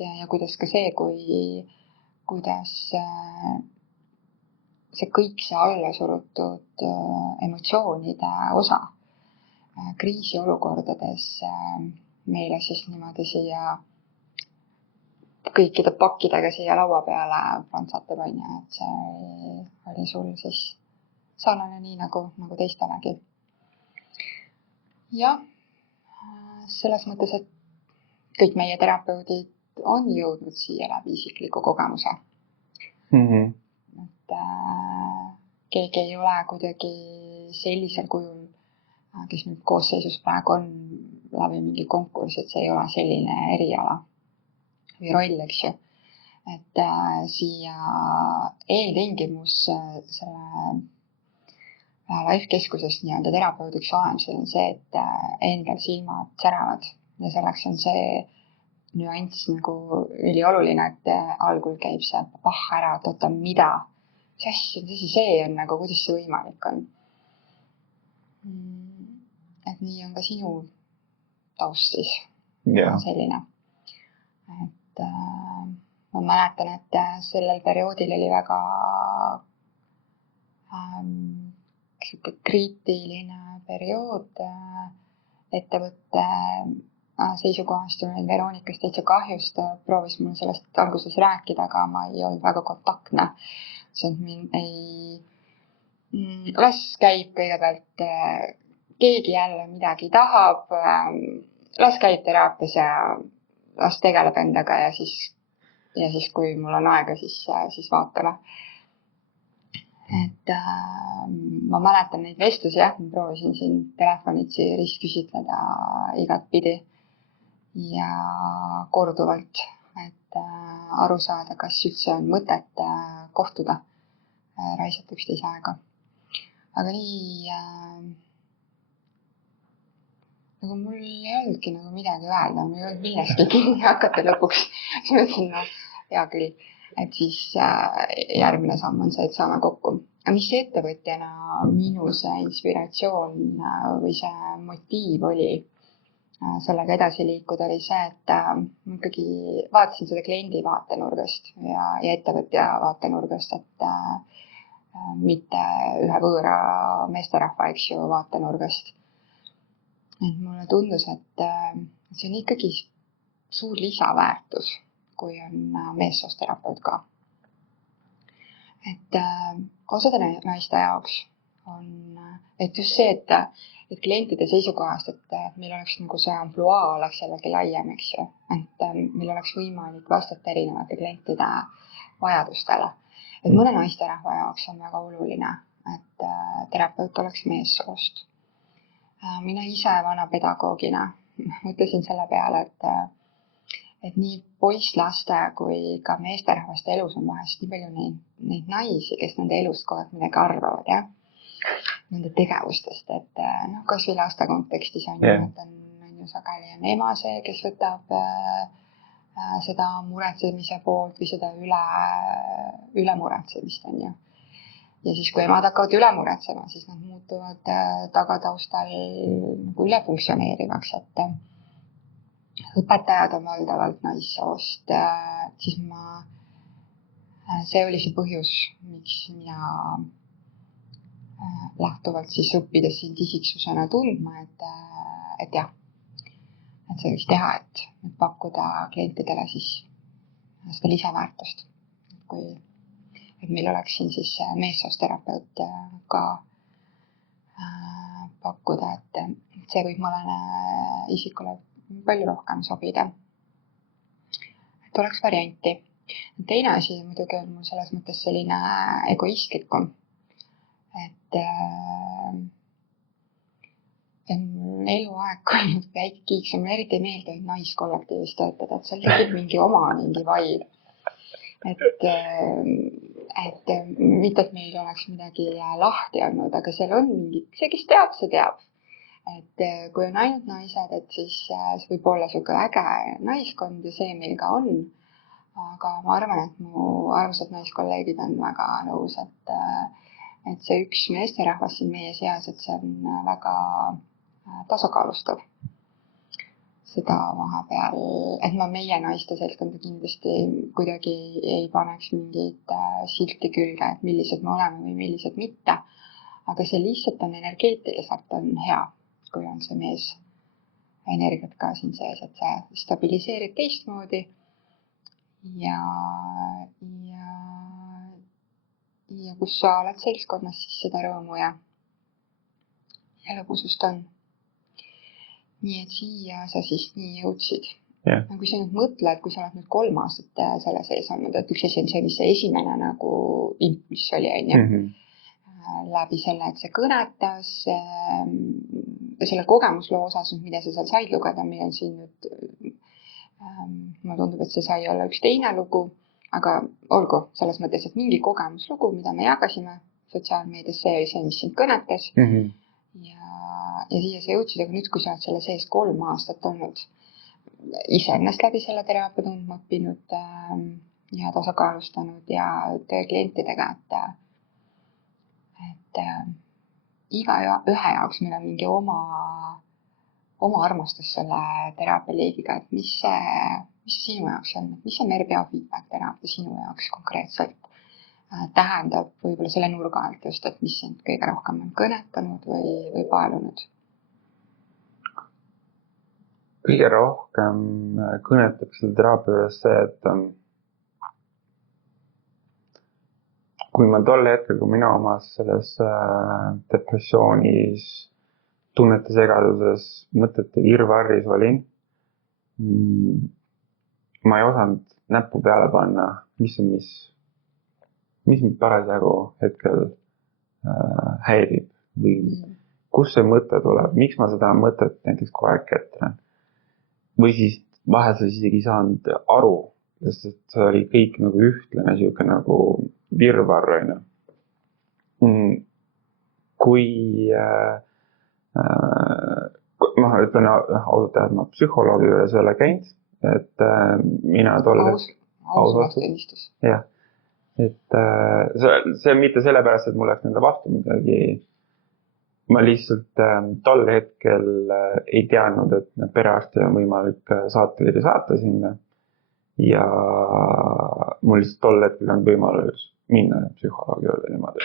ja kuidas ka see, kuidas see kõik see alla surutud emotsioonide osa kriisiolukordades meile siis niimoodi siia kõikide pakkidega siia laua peale prantsatab, on ju, et see oli sul siis sarnane nii nagu teistelegi. Jah, selles mõttes, et kõik meie terapeudid on jõudnud siia läbi isikliku kogemuse. Et keegi ei ole kuidagi sellisel kujul, kes nüüd koosseisus praegu on läbi mingi konkurss, et see ei ole selline eriala või roll, eks ju. Et siia eeltingimus selle Life-keskusest nii-öelda terapeudiks olemisel on see, et endal silmad säravad ja selleks on see nüanss nagu ülioluline, et algul käib see ära, et oota, mida? Mis asja, see on nagu, kuidas see võimalik on? Et nii on ka sinu taust siis selline. Et ma mäletan, et sellel perioodil oli väga kriitiline periood ettevõtte seisukohast ja Veronikast täitsa kahjust proovis mul sellest alguses rääkida, aga ma ei olnud väga kontaktne. See mind ei... Las käib kõigepealt, keegi jälle midagi tahab, las käib teraapias ja las tegeleb endaga ja siis kui mul on aega, siis vaatame. Et ma mäletan neid vestlusi, jah, ma proovisin siin telefonitsi ristküsitleda igat pidi ja korduvalt, et aru saada, kas üldse on mõtet kohtuda, raisata üksteise aega. Aga nii, nagu mul ei olnudki nagu midagi öelda, mul ei olnud millestki kinni hakata lõpuks. Siis mõtlesin, hea küll. Et siis järgmine samm on see, et saame kokku. Aga mis ettevõtjana minu see inspiratsioon või see motiiv oli, sellega edasi liikuda, oli see, et ma ikkagi vaatasin seda kliendi vaatenurgast ja ettevõtja vaatenurgast, et mitte ühe võõra meesterahva, eks ju, vaatenurgast. Et mulle tundus, et see on ikkagi suur lisaväärtus, kui on meessoosterapeut ka. Et osade naiste jaoks on, et just see, et klientide seisukohast, et meil oleks nagu see ampluaa oleks jällegi laiem, eks ju, et meil oleks võimalik vastata erinevate klientide vajadustele. Et mõne naisterahva jaoks on väga oluline, et terapeut oleks meessoost. Mina ise vana pedagoogina mõtlesin selle peale, et nii poisslaste kui ka meesterahvaste elus on vahest nii palju neid naisi, kes nende elust kogu aeg midagi arvavad, jah? Nende tegevustest, et kas või laste kontekstis on ju sageli on ema see, kes võtab seda muretsemise poolt või seda üle muretsemist, on ju. Ja siis, kui emad hakkavad üle muretsema, siis nad muutuvad tagataustal nagu üle funktsioneerivaks, et õpetajad on valdavalt naissoost, siis see oli see põhjus, miks mina lähtuvalt siis õppides sind isiksusena tundma, et jah, et see võiks teha, et pakkuda klientidele siis seda lisaväärtust. Et meil oleks siin siis meessoosterapeut ka pakkuda, et see võib mõnele isikule palju rohkem sobida. Et oleks varianti. Teine asi muidugi on mul selles mõttes selline egoistlikum, et eluaeg olnud väike kiiks ja mulle eriti ei meeldi naiskollektiivis töötada, et seal tekib mingi vibe. Et mitte, et meil oleks midagi lahti olnud, aga seal on mingi, see, kes teab, see teab. Et kui on ainult naised, et siis see võib olla selline äge naiskond ja see meil ka on. Aga ma arvan, et mu armsad naiskolleegid on väga nõus, et see üks meesterahvas siin meie seas, et see on väga tasakaalustav. Seda vahepeal, et ma meie naiste seltskonda kindlasti kuidagi ei paneks mingit silti külge, et millised me oleme või millised mitte. Aga see lihtsalt on energeetiliselt on hea, kui on see mees energiat ka siin sees, et see stabiliseerib teistmoodi ja kus sa oled seltskonnas, siis seda rõõmu ja lõbusust on. Nii et siia sa siis nii jõudsid. Yeah. Kui sa nüüd mõtled, kui sa oled nüüd 3 aastat selle sees olnud, et üks asi on see, mis see esimene nagu impulss oli, on ju. Läbi selle, et see kõnetas selle kogemusloo osas, mida sa seal said lugeda, meil on siin nüüd, mulle tundub, et see sai olla üks teine lugu, aga olgu selles mõttes, et mingi kogemuslugu, mida me jagasime sotsiaalmeedias, see oli see, mis sind kõnetas. Ja siia sa jõudsid, aga nüüd, kui sa oled selle sees 3 aastat olnud, iseennast läbi selle teraapia tundma õppinud ja tasakaalustanud ja töö klientidega, et iga ühe jaoks meil on mingi oma armastus selle teraapia liigiga, et mis sinu jaoks on, mis see biofeedback teraapia sinu jaoks konkreetselt tähendab võib-olla selle nurga alt just, et mis sind kõige rohkem on kõnetanud või paelunud? Kõige rohkem kõnetab selle teraapia juures see, et kui ma tol hetkel, kui mina omas selles depressioonis, tunnete segaduses, mõtete virvarris olin, ma ei osanud näppu peale panna, mis mind parasjagu hetkel häirib või kus see mõte tuleb, miks ma seda mõtet näiteks kogu aeg ketran. Või siis vahel sa isegi ei saanud aru, sest et see oli kõik nagu ühtlane, siuke nagu virvarr. Kui ma ütlen ausalt, et ma psühholoogi juures ei ole käinud, et mina aus vastunnistus. Jah. Et see on mitte sellepärast, et mul oleks nende vastu midagi ma lihtsalt tol hetkel ei teadnud, et perearsti on võimalik saatekiri saata sinna ja mul lihtsalt tol hetkel on võimalus minna psühholoogi juurde niimoodi,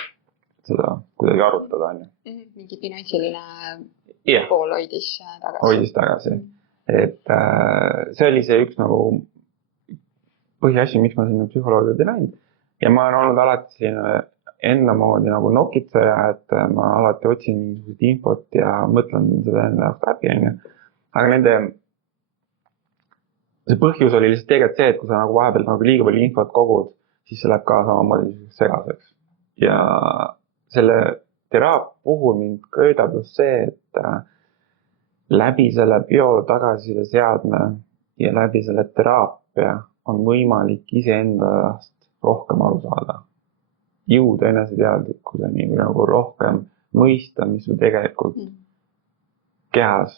seda kuidagi arutada. Mingi finantsiline pool hoidis tagasi. Hoidis tagasi. Et see oli see üks nagu põhiasju, miks ma sinna psühholoogi juurde läinud ja ma olen olnud alati siin enda moodi nagu nokitseja, et ma alati otsin mingisugust infot ja mõtlen seda enda jaoks läbi. Aga see põhjus oli lihtsalt tegelikult see, et kui sa nagu vahepeal nagu liiga palju infot kogud, siis see läheb ka samamoodi segaseks. Ja selle teraapia puhul mind köidab just see, et läbi selle biotagasiside seadme ja läbi selle teraapia on võimalik iseendast rohkem aru saada. Jõuda eneseteadlikkuseni või nagu rohkem mõista, mis su tegelikult kehas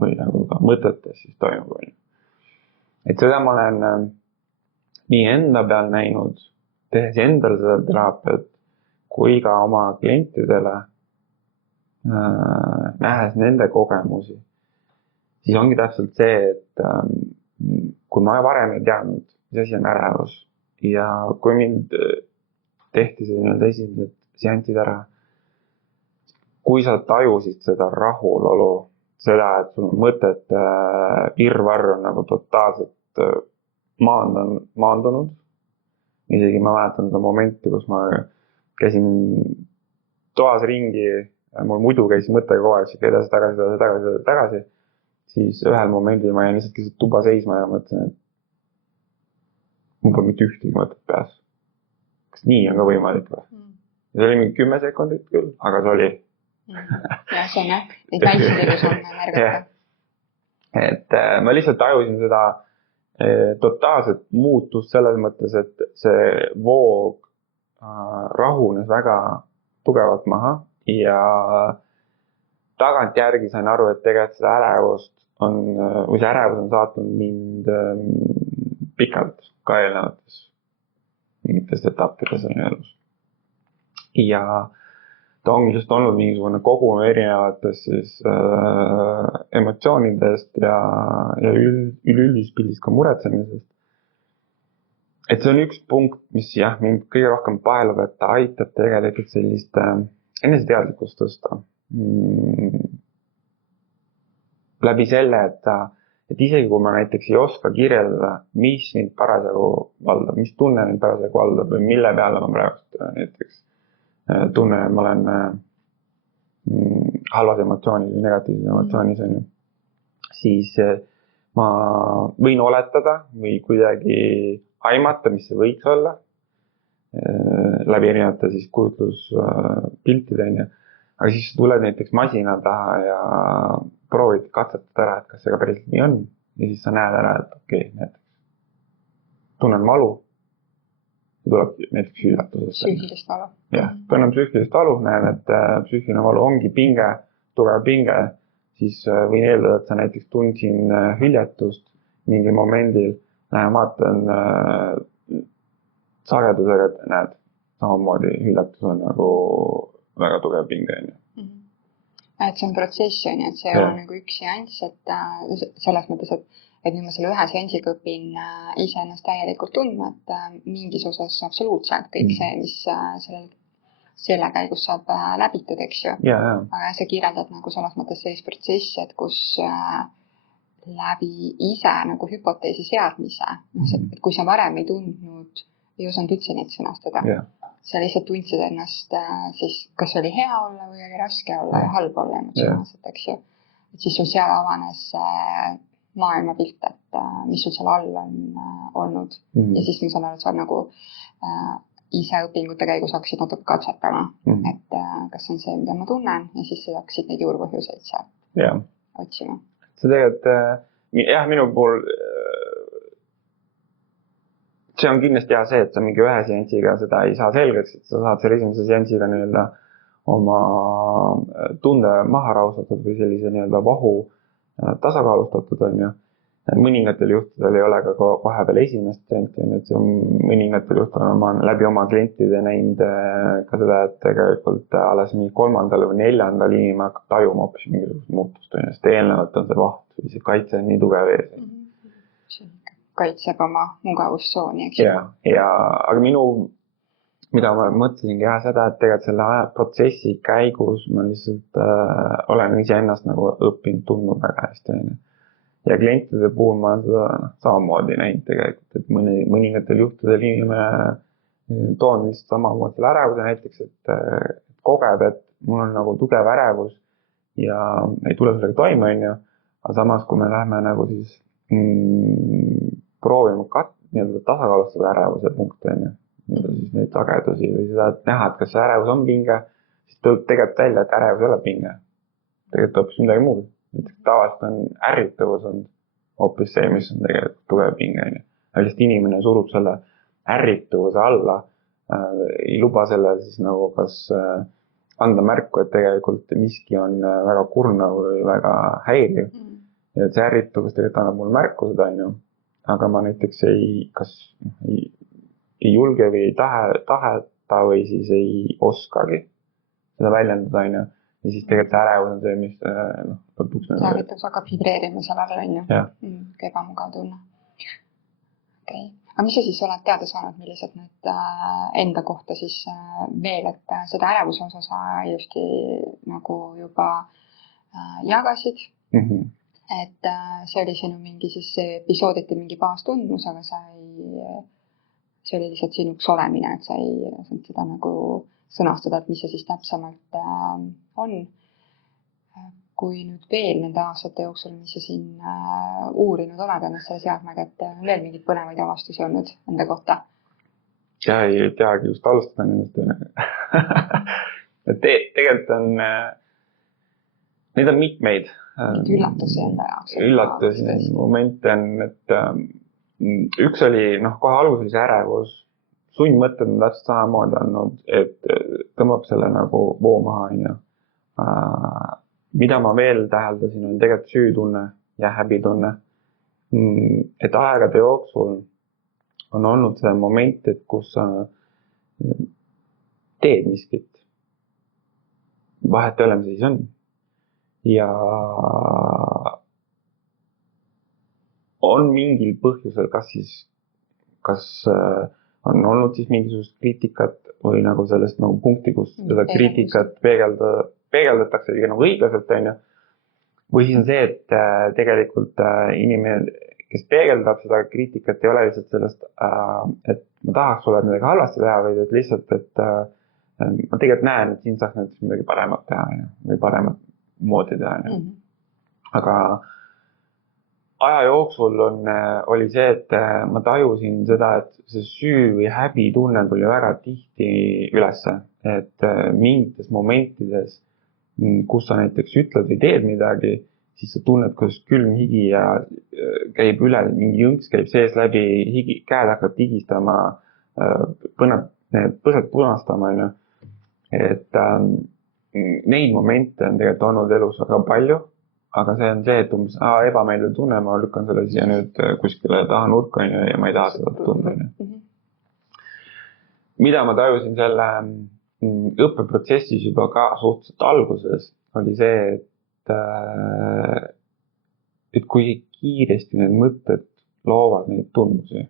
või nagu ka mõtetes siis toimub. Et seda ma olen nii enda peal näinud, tehes endale seda teraapiat, kui ka oma klientidele, nähes nende kogemusi, siis ongi täpselt see, et kui ma varem ei teadnud, mis asi on ärevus ja kui mind tehti see esimesed seansid ära, kui sa tajusid seda rahulolu, seda, et sul mõtted virvarr on nagu totaalselt maandunud. Isegi ma mäletan seda momenti, kus ma käisin toas ringi, mul muidu käis mõttega kogu aeg, edasi, siis ühel momendil ma jäin lihtsalt tuba seisma ja mõtlesin, et mul pole mitte ühtegi mõtet peas. Kas nii on ka võimalik või? See oli mingi 10 sekundit küll, aga see oli. Ja see on jah, neid väikseid elus on märgata. Et ma lihtsalt tajusin seda totaalset muutust selles mõttes, et see voog rahunes väga tugevalt maha ja tagantjärgi sain aru, et tegelikult seda ärevust see ärevus on saatnud mind pikalt ka eelnevates mingitest etappides on elus. Ja ta ongi just olnud mingisugune kogum erinevatest siis emotsioonidest ja üleüldist pildist ka muretsemisest. Et see on üks punkt, mis jah, mind kõige rohkem paelub, et ta aitab tegelikult sellist eneseteadlikkust tõsta. Läbi selle, et isegi kui ma näiteks ei oska kirjeldada, mis mind parasjagu valdab, mis tunne mind parasjagu valdab või mille peale ma praegu näiteks tunnen, et ma olen halvas emotsioonis või negatiivses emotsioonis, siis ma võin oletada või kuidagi aimata, mis see võiks olla läbi erinevate siis kujutluspiltide. Aga siis tuled näiteks masina taha ja proovid katsetada ära, et kas see ka päriselt nii on. Ja siis sa näed ära, et okei, näiteks tunnen valu. Tuleb näiteks üllatusest. Psüühilist valu. Jah, tunnen psüühilist valu, näen, et psüühiline valu ongi pinge, tugev pinge. Siis võin eeldada, et sa näiteks tundsin hüljatust mingi momendil. Lähen vaatan sagedusega, et näed, samamoodi hüljatus on nagu väga tugev pinge. Et see on protsess, et see on nagu üks seanss, et selles mõttes, et nüüd ma selle ühe seansiga õpin ise ennast täielikult tundma, et mingis osas absoluutselt kõik see, mis selle käigus saab läbitud, eks ju. Aga sa kirjeldad nagu selles mõttes sellist protsessi, et kus läbi ise nagu hüpoteesi seadmise, et kui sa varem ei tundnud, ei osanud üldse neid sõnastada. Sa lihtsalt tundsid ennast, siis kas oli hea olla või oli raske olla ja halb olla emotsionaalselt, eks ju. Et siis sul seal avanes maailmapilt, et mis sul seal all on olnud. Ja siis ma saan aru, et sa nagu ise õpingute käigus hakkasid natuke katsetama, et kas on see, mida ma tunnen, ja siis hakkasid neid juurpõhjuseid seal otsima. See tegelikult, jah, minu puhul see on kindlasti hea see, et sa mingi ühe seansiga seda ei saa selgeks, et sa saad selle esimese seansiga nii-öelda oma tunde maha rahustatud või sellise nii-öelda vahu tasakaalustatud on ju. mõningatel juhtudel ei ole ka vahepeal esimest klienti, et see on mõningatel juhtudel ma olen läbi oma klientide näinud ka seda, et tegelikult alles mingi 3. või 4. inimene hakkab tajuma hoopis mingisugust muutust, sest eelnevalt on see vaht või see kaitse on nii tugev ees. Kaitseb oma mugavustsooni, eks ju. Aga mida ma mõtlesingi seda, et tegelikult selle protsessi käigus ma lihtsalt olen iseennast nagu õppinud tundnud väga hästi. Ja klientide puhul ma olen seda samamoodi näinud tegelikult, et mõningatel juhtudel inimene toon lihtsalt samamoodi selle ärevuse näiteks, et kogeb, et mul on nagu tugev ärevus ja ei tule sellega toime, onju. Aga samas, kui me lähme nagu siis proovima tasakaalustada ärevuse punkte, siis neid sagedusi või seda, et näha, et kas see ärevus on pinge, siis tuleb tegelikult välja, et ärevus ei ole pinge. Tegelikult hoopis midagi muud. Tavaliselt on ärritavus on hoopis see, mis on tegelikult tugev pinge. Lihtsalt inimene surub selle ärritavuse alla, ei luba selle siis nagu kas anda märku, et tegelikult miski on väga kurnav või väga häiriv. Ja see ärritavus tegelikult annab mulle märku seda, aga ma näiteks ei julge või ei taheta või siis ei oskagi seda väljendada, ja siis tegelikult ärevus on see, mis lõpuks... See ärritus hakkab vibreerima seal all, ebamugav tunne. Okay. Aga mis sa siis oled teada saanud, millised need enda kohta siis veel, et seda ärevuse osa sa ilusti nagu juba jagasid, et see oli sinu mingi siis episooditi mingi baastundmus, aga see oli lihtsalt sinuks olemine, et sa ei saanud seda nagu sõnastada, et mis see siis täpsemalt on. Kui nüüd veel nende aastate jooksul, mis sa siin uurinud oled ennast selle seadmega, et on veel mingid põnevaid avastusi olnud enda kohta? Ja ei teagi just alustada nendest. Tegelikult on, neid on mitmeid. Üllatusi enda jaoks. Üllatusi momente on, et üks oli, kohe alguses oli see ärevus. Sundmõtted on täpselt samamoodi olnud, et tõmbab selle nagu voo maha. Mida ma veel täheldasin, on tegelikult süütunne ja häbitunne. Et aegade jooksul on olnud see moment, et kus sa teed miskit. Vahet ei ole, mis siis on. Ja on mingil põhjusel, kas on olnud siis mingisugust kriitikat või nagu sellest nagu punkti, kus seda kriitikat peegeldatakse nagu õiglaselt, või siis on see, et tegelikult inimene, kes peegeldab seda kriitikat, ei ole lihtsalt sellest, et ma tahaks sulle midagi halvasti teha, vaid et lihtsalt, et ma tegelikult näen, et siin saaks näiteks midagi paremat teha või paremat moodi teha. Aga aja jooksul oli see, et ma tajusin seda, et see süü või häbi tunne tuli väga tihti ülesse, et mingites momentides, kus sa näiteks ütled või teed midagi, siis sa tunned, kuidas külm higi ja käib üle, mingi jõnks käib sees läbi, käed hakkab higistama, põsed punastama. Et neid momente on tegelikult olnud elus väga palju, aga see on see, et ebameeldiv tunne, ma lükkan selle siia nüüd kuskile taha nurka ja ma ei taha seda tunda. Mida ma tajusin selle õppeprotsessis juba ka suhteliselt alguses, oli see, et kui kiiresti need mõtted loovad neid tundusi.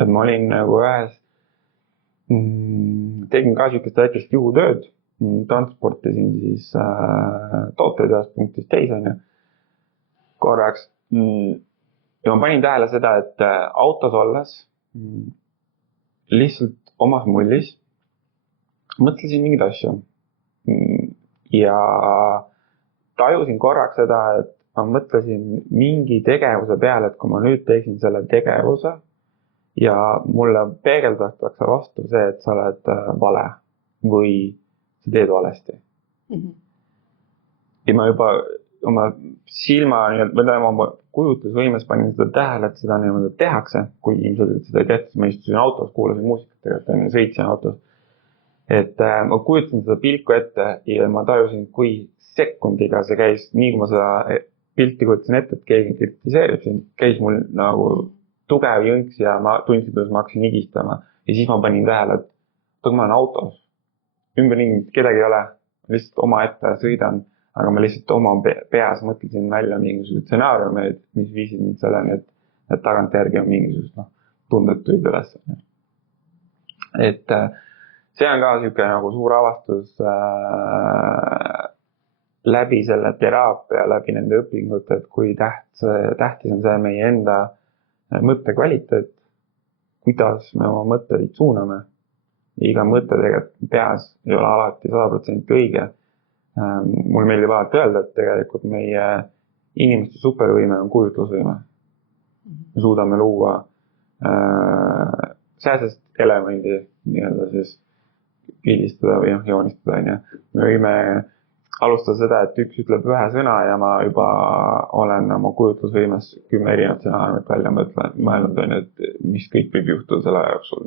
Et ma olin nagu tegin ka sihukest väikest juhutööd, transportisin siis tooteid ühest punktist teise korraks. Ja ma panin tähele seda, et autos olles lihtsalt omas mullis mõtlesin mingeid asju. Ja tajusin korraks seda, et ma mõtlesin mingi tegevuse peale, et kui ma nüüd teeksin selle tegevuse ja mulle peegeldatakse vastu see, et sa oled vale või sa teed valesti. Ja ma juba oma silma või oma kujutlusvõimes panin seda tähele, et seda niimoodi tehakse, kui ilmselt seda ei tehtud, ma istusin autos, kuulasin muusikat, sõitsin autos. Et ma kujutasin seda pilku ette ja ma tajusin, kui sekundiga see käis, nii kui ma seda pilti kujutasin ette, et keegi kritiseerib sind, käis mul nagu tugev jõnks ja ma tundsin, kuidas ma hakkasin higistama. Ja siis ma panin tähele, et kui ma olen autos, ümberringi kedagi ei ole, lihtsalt oma ette sõidan, aga ma lihtsalt oma peas mõtlesin välja mingisugused stsenaariumid, mis viisid mind selleni, et tagantjärgi on mingisugust tundetuid üles. Et see on ka niisugune nagu suur avastus läbi selle teraapia, läbi nende õpingute, et kui tähtis on see meie enda mõttekvaliteet, kuidas me oma mõtteid suuname. Iga mõte tegelikult peas ei ole alati 100% õige. Mul meeldib alati öelda, et tegelikult meie inimeste supervõime on kujutlusvõime. Me suudame luua sääsest elemendi nii-öelda siis pildistada või joonistada. Me võime alustada seda, et üks ütleb ühe sõna ja ma juba olen oma kujutlusvõimes 10 erinevat stsenaariumit välja mõelnud, et mis kõik võib juhtuda selle aja jooksul.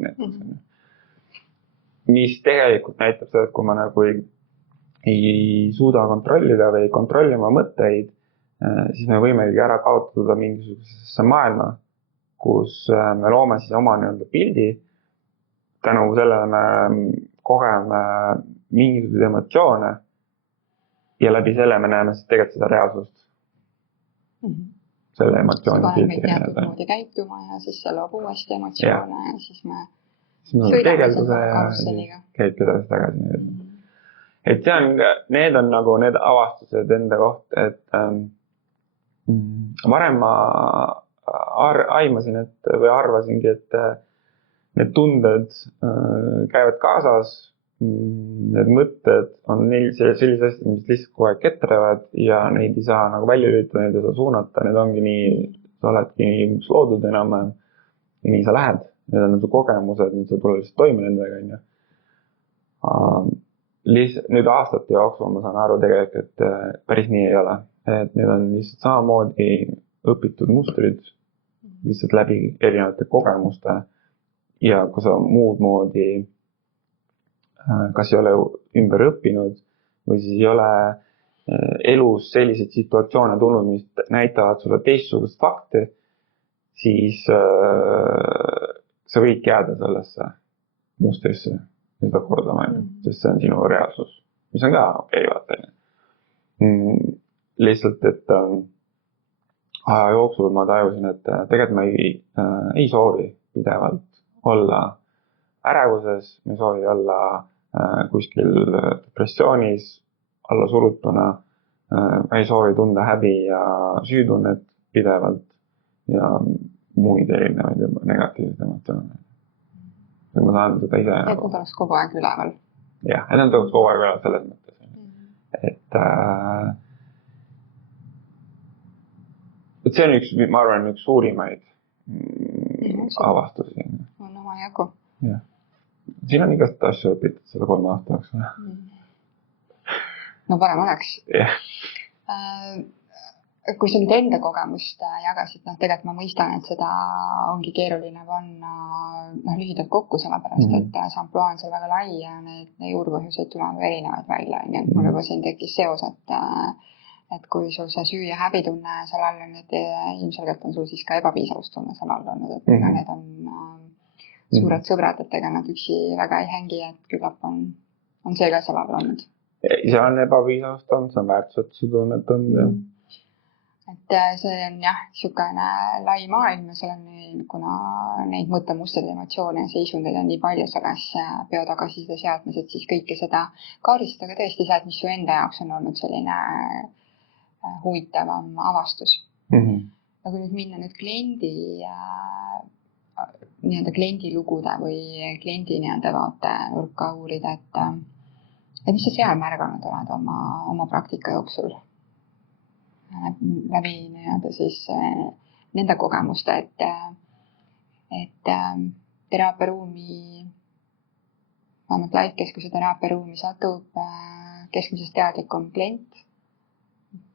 Mis tegelikult näitab seda, et kui ma nagu ei suuda kontrollida või kontrollima mõtteid, siis me võimegi ära kaotada mingisugusesse maailma, kus me loome siis oma nii-öelda pildi. Tänu sellele me kogeme mingisuguseid emotsioone ja läbi selle me näeme siis tegelikult seda reaalsust. Selle emotsiooni pildi. See paneb meid moodi käituma ja siis see loob uuesti emotsioone ja siis me tegelduse ja käib edasi tagasi. Et see on, need on nagu need avastused enda kohta, et varem ma aimasin, või arvasingi, et need tunded käivad kaasas, need mõtted on sellised asjad, mis lihtsalt kogu aeg ketrevad ja neid ei saa nagu välja lülitada, neid ei saa suunata, need ongi nii, sa oledki nii loodud enam ja nii sa lähed. Need on need kogemused, nüüd sa tule lihtsalt toime nendega. Nüüd aastate jooksul ma saan aru tegelikult, et päris nii ei ole. Et need on lihtsalt samamoodi õpitud mustrid, lihtsalt läbi erinevate kogemuste ja kui sa muud moodi kas ei ole ümber õppinud või siis ei ole elus selliseid situatsioone tulnud, mis näitavad sulle teistsugust fakti, siis sa võid jääda sellesse mustrisse seda kordama, sest see on sinu reaalsus, mis on ka okei, vaata. Lihtsalt, et aja jooksul ma tajusin, et tegelikult ma ei soovi pidevalt olla ärevuses, ma ei soovi olla kuskil depressioonis, alla surutuna, ma ei soovi tunda häbi ja süütunnet pidevalt ja muid erinevaid negatiivseid emotsioone. Ma saan seda ise... Et nad oleks kogu aeg üleval. Jah, et nad oleks kogu aeg üleval selles mõttes. Et see on ma arvan, üks suurimaid avastusi. On oma jagu. Jah. Siin on igast asju õpitud selle 3 aasta jooksul. No parem oleks. Jah. Kui sa nüüd enda kogemust jagasid, tegelikult ma mõistan, et seda ongi keeruline panna lühidalt kokku, sellepärast, et see ampluaa on seal väga lai ja need juurpõhjuseid tulevad erinevaid välja. Mul juba siin tekkis seos, et kui sul see süü ja häbitunne seal all on, et ilmselgelt on sul siis ka ebapiisavustunne seal all olnud, et need on suured sõbrad, et ega nad üksi väga ei hängi, et küllap on see ka seal all olnud. See on ebapiisavust on, see on väärtused tunnet on. Et see on jah, niisugune lai maailm ja seal on, kuna neid mõttemustreid, emotsioone ja seisundeid on nii palju selles peotagasiside seadmes, et siis kõike seda kaardistada ka tõesti see, mis su enda jaoks on olnud selline huvitavam avastus. Ja kui nüüd minna nüüd kliendi lugude või kliendi vaate nurka uurida, et mis sa seal märganud oled oma praktika jooksul? Läbi siis nende kogemuste, et teraapiaruumi, vähemalt Life-keskuse teraapiaruumi satub keskmisest teadlikum klient.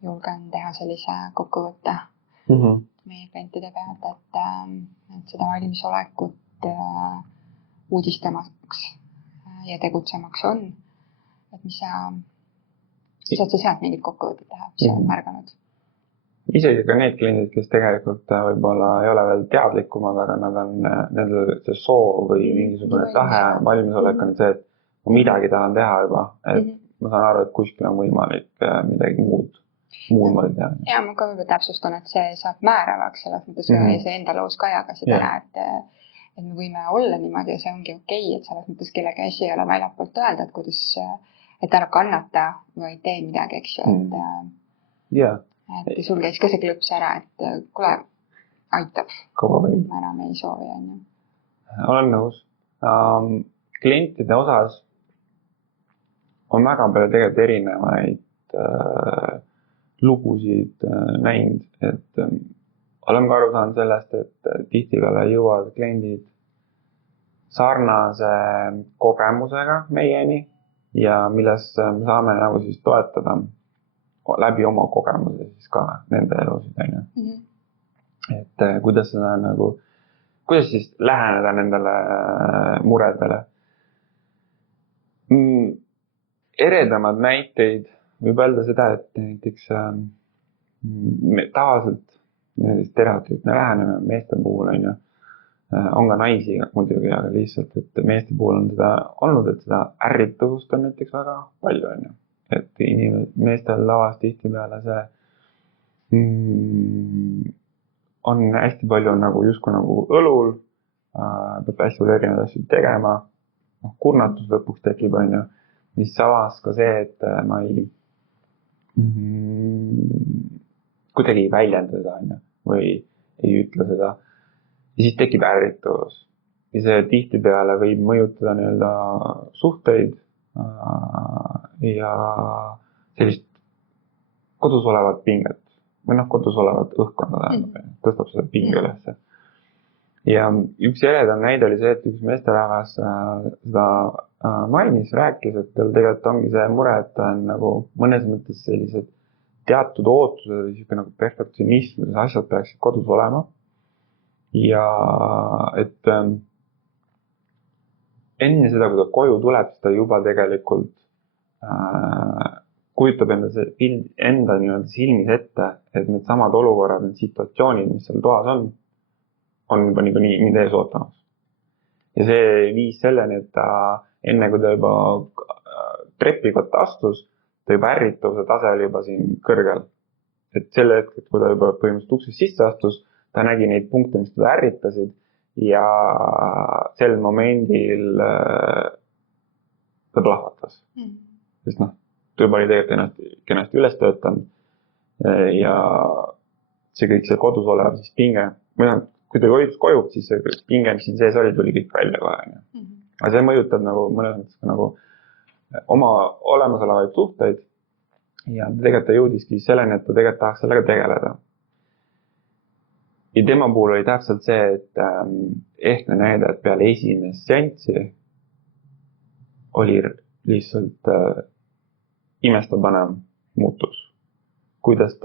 Julgen teha sellise kokkuvõtte meie klientide pealt, et seda valmisolekut uudistamaks ja tegutsemaks on. Et mis saad sa sealt mingid kokkuvõtted teha, mis sa oled märganud? isegi ka need kliendid, kes tegelikult võib-olla ei ole veel teadlikumad, aga nendel see soov või mingisugune tahe, valmisolek on see, et ma midagi tahan teha juba, et ma saan aru, et kuskil on võimalik midagi muud moodi teha. Ja ma ka võib-olla täpsustan, et see saab määravaks selles mõttes, see enda loos ka jagasid ära, et me võime olla niimoodi ja see ongi okei, et selles mõttes kellegi asi ei ole väljapoolt öelda, et kuidas, et ära kannata või tee midagi, eks ju, et sul käis ka see klõps ära, et kuule, aitab, ma enam ei soovi, on ju. Olen nõus. Klientide osas on väga palju tegelikult erinevaid lugusid näinud, et olen ka aru saanud sellest, et tihtipeale jõuavad kliendid sarnase kogemusega meieni ja milles me saame nagu siis toetada läbi oma kogemuse siis ka nende elusid, on ju. Et kuidas seda nagu, kuidas siis läheneda nendele muredele. Eredamad näiteid võib öelda seda, et näiteks tavaliselt stereotüüpne läheneme meeste puhul, on ju. On ka naisi muidugi, aga lihtsalt, et meeste puhul on seda olnud, et seda ärrituvust on näiteks väga palju, on ju. Et meestel lavas tihtipeale see on hästi palju nagu justkui nagu õlul, peab hästi palju erinevaid asju tegema, kurnatus lõpuks tekib, on ju, mis savas ka see, et ma ei kuidagi ei väljenda seda, on ju, või ei ütle seda. Ja siis tekib ärrituvus. Ja see tihtipeale võib mõjutada nii-öelda suhteid ja sellist kodus olevat pinget või kodus olevat õhkkonda tõstab seda pinge ülesse. Ja üks eredam näide oli see, et üks meesterahvas seda mainis, rääkis, et tal tegelikult ongi see mure, et ta on nagu mõnes mõttes sellised teatud ootused, niisugune nagu perfektsionism, et asjad peaksid kodus olema. Ja et enne seda, kui ta koju tuleb, siis ta juba tegelikult kujutab enda silmis ette, et need samad olukorrad, need situatsioonid, mis seal toas on juba nii mind ees ootamas. Ja see viis selleni, et ta enne, kui ta juba trepikotta astus, ta juba ärrituvuse tase oli juba siin kõrgel. Et selle hetkel, kui ta juba põhimõtteliselt uksest sisse astus, ta nägi neid punkte, mis teda ärritasid ja sel momendil ta plahvatas. Sest ta juba oli tegelikult kenasti üles töötanud ja see kõik see kodus olev siis pinge, kui ta koju, siis see pinge, mis siin sees oli, tuli kõik välja kohe. Aga see mõjutab nagu mõnes mõttes nagu oma olemasolevaid suhteid ja tegelikult ta jõudiski selleni, et ta tegelikult tahaks sellega tegeleda. Ja tema puhul oli täpselt see, et ehtne näide, et peale esimest seanssi oli lihtsalt imestapanev muutus. Kuidas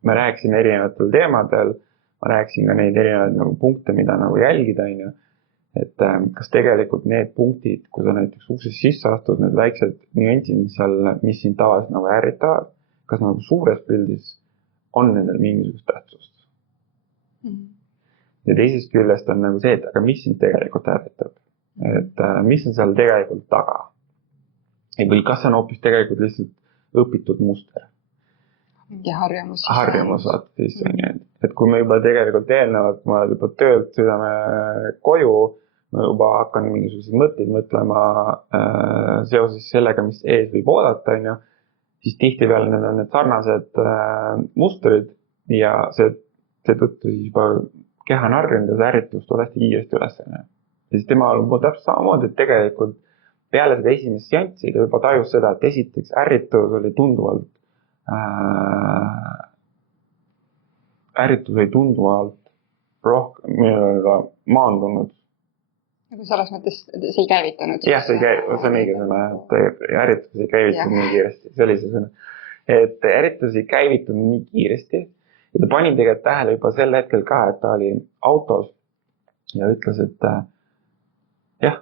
me rääkisime erinevatel teemadel, ma rääkisin ka neid erinevaid nagu punkte, mida nagu jälgida, on ju. Et kas tegelikult need punktid, kui sa näiteks uksest sisse astud, need väiksed nüansid, mis siin tavaliselt nagu ärritavad, kas nagu suures pildis on nendel mingisugust tähtsust. Ja teisest küljest on nagu see, et aga mis sind tegelikult ärritab. Et mis on seal tegelikult taga. Või kas on hoopis tegelikult lihtsalt õpitud muster. Ja harjumus. Harjumus, vaata siis on nii. Et kui me juba tegelikult eelnevalt, kui me juba töölt sõidame koju, ma juba hakkan mingisuguseid mõtteid mõtlema seoses sellega, mis ees võib oodata, on ju, siis tihtipeale need on need sarnased mustrid ja seetõttu siis juba keha on harjunud ja see ärritus tuleb hästi kiiresti üles. Ja siis tema on täpselt samamoodi, et tegelikult peale seda esimest seanssi ta juba tajus seda, et esiteks ärritus oli tunduvalt rohkem maandunud. Nagu selles mõttes see ei käivitanud? Jah, see on õige sõna, et ärritus ei käivitunud nii kiiresti. See oli see sõna. Et ärritus ei käivitunud nii kiiresti ja ta pani tegelikult tähele juba sel hetkel ka, et ta oli autos ja ütles, et jah,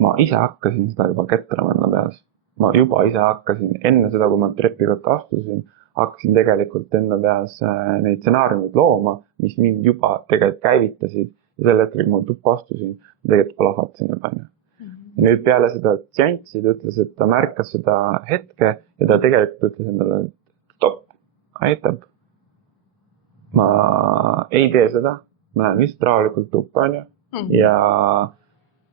ma ise hakkasin seda juba ketrama enda peas. Ma juba ise hakkasin enne seda, kui ma trepikotta astusin, hakkasin tegelikult enda peas neid stsenaariumid looma, mis mind juba tegelikult käivitasid ja sel hetkel, kui ma tuppa astusin, ma tegelikult plahvatasin juba. Ja nüüd peale seda seanssi ta ütles, et ta märkas seda hetke ja ta tegelikult ütles endale, et stopp, aitab. Ma ei tee seda, ma lähen lihtsalt rahulikult tuppa, ja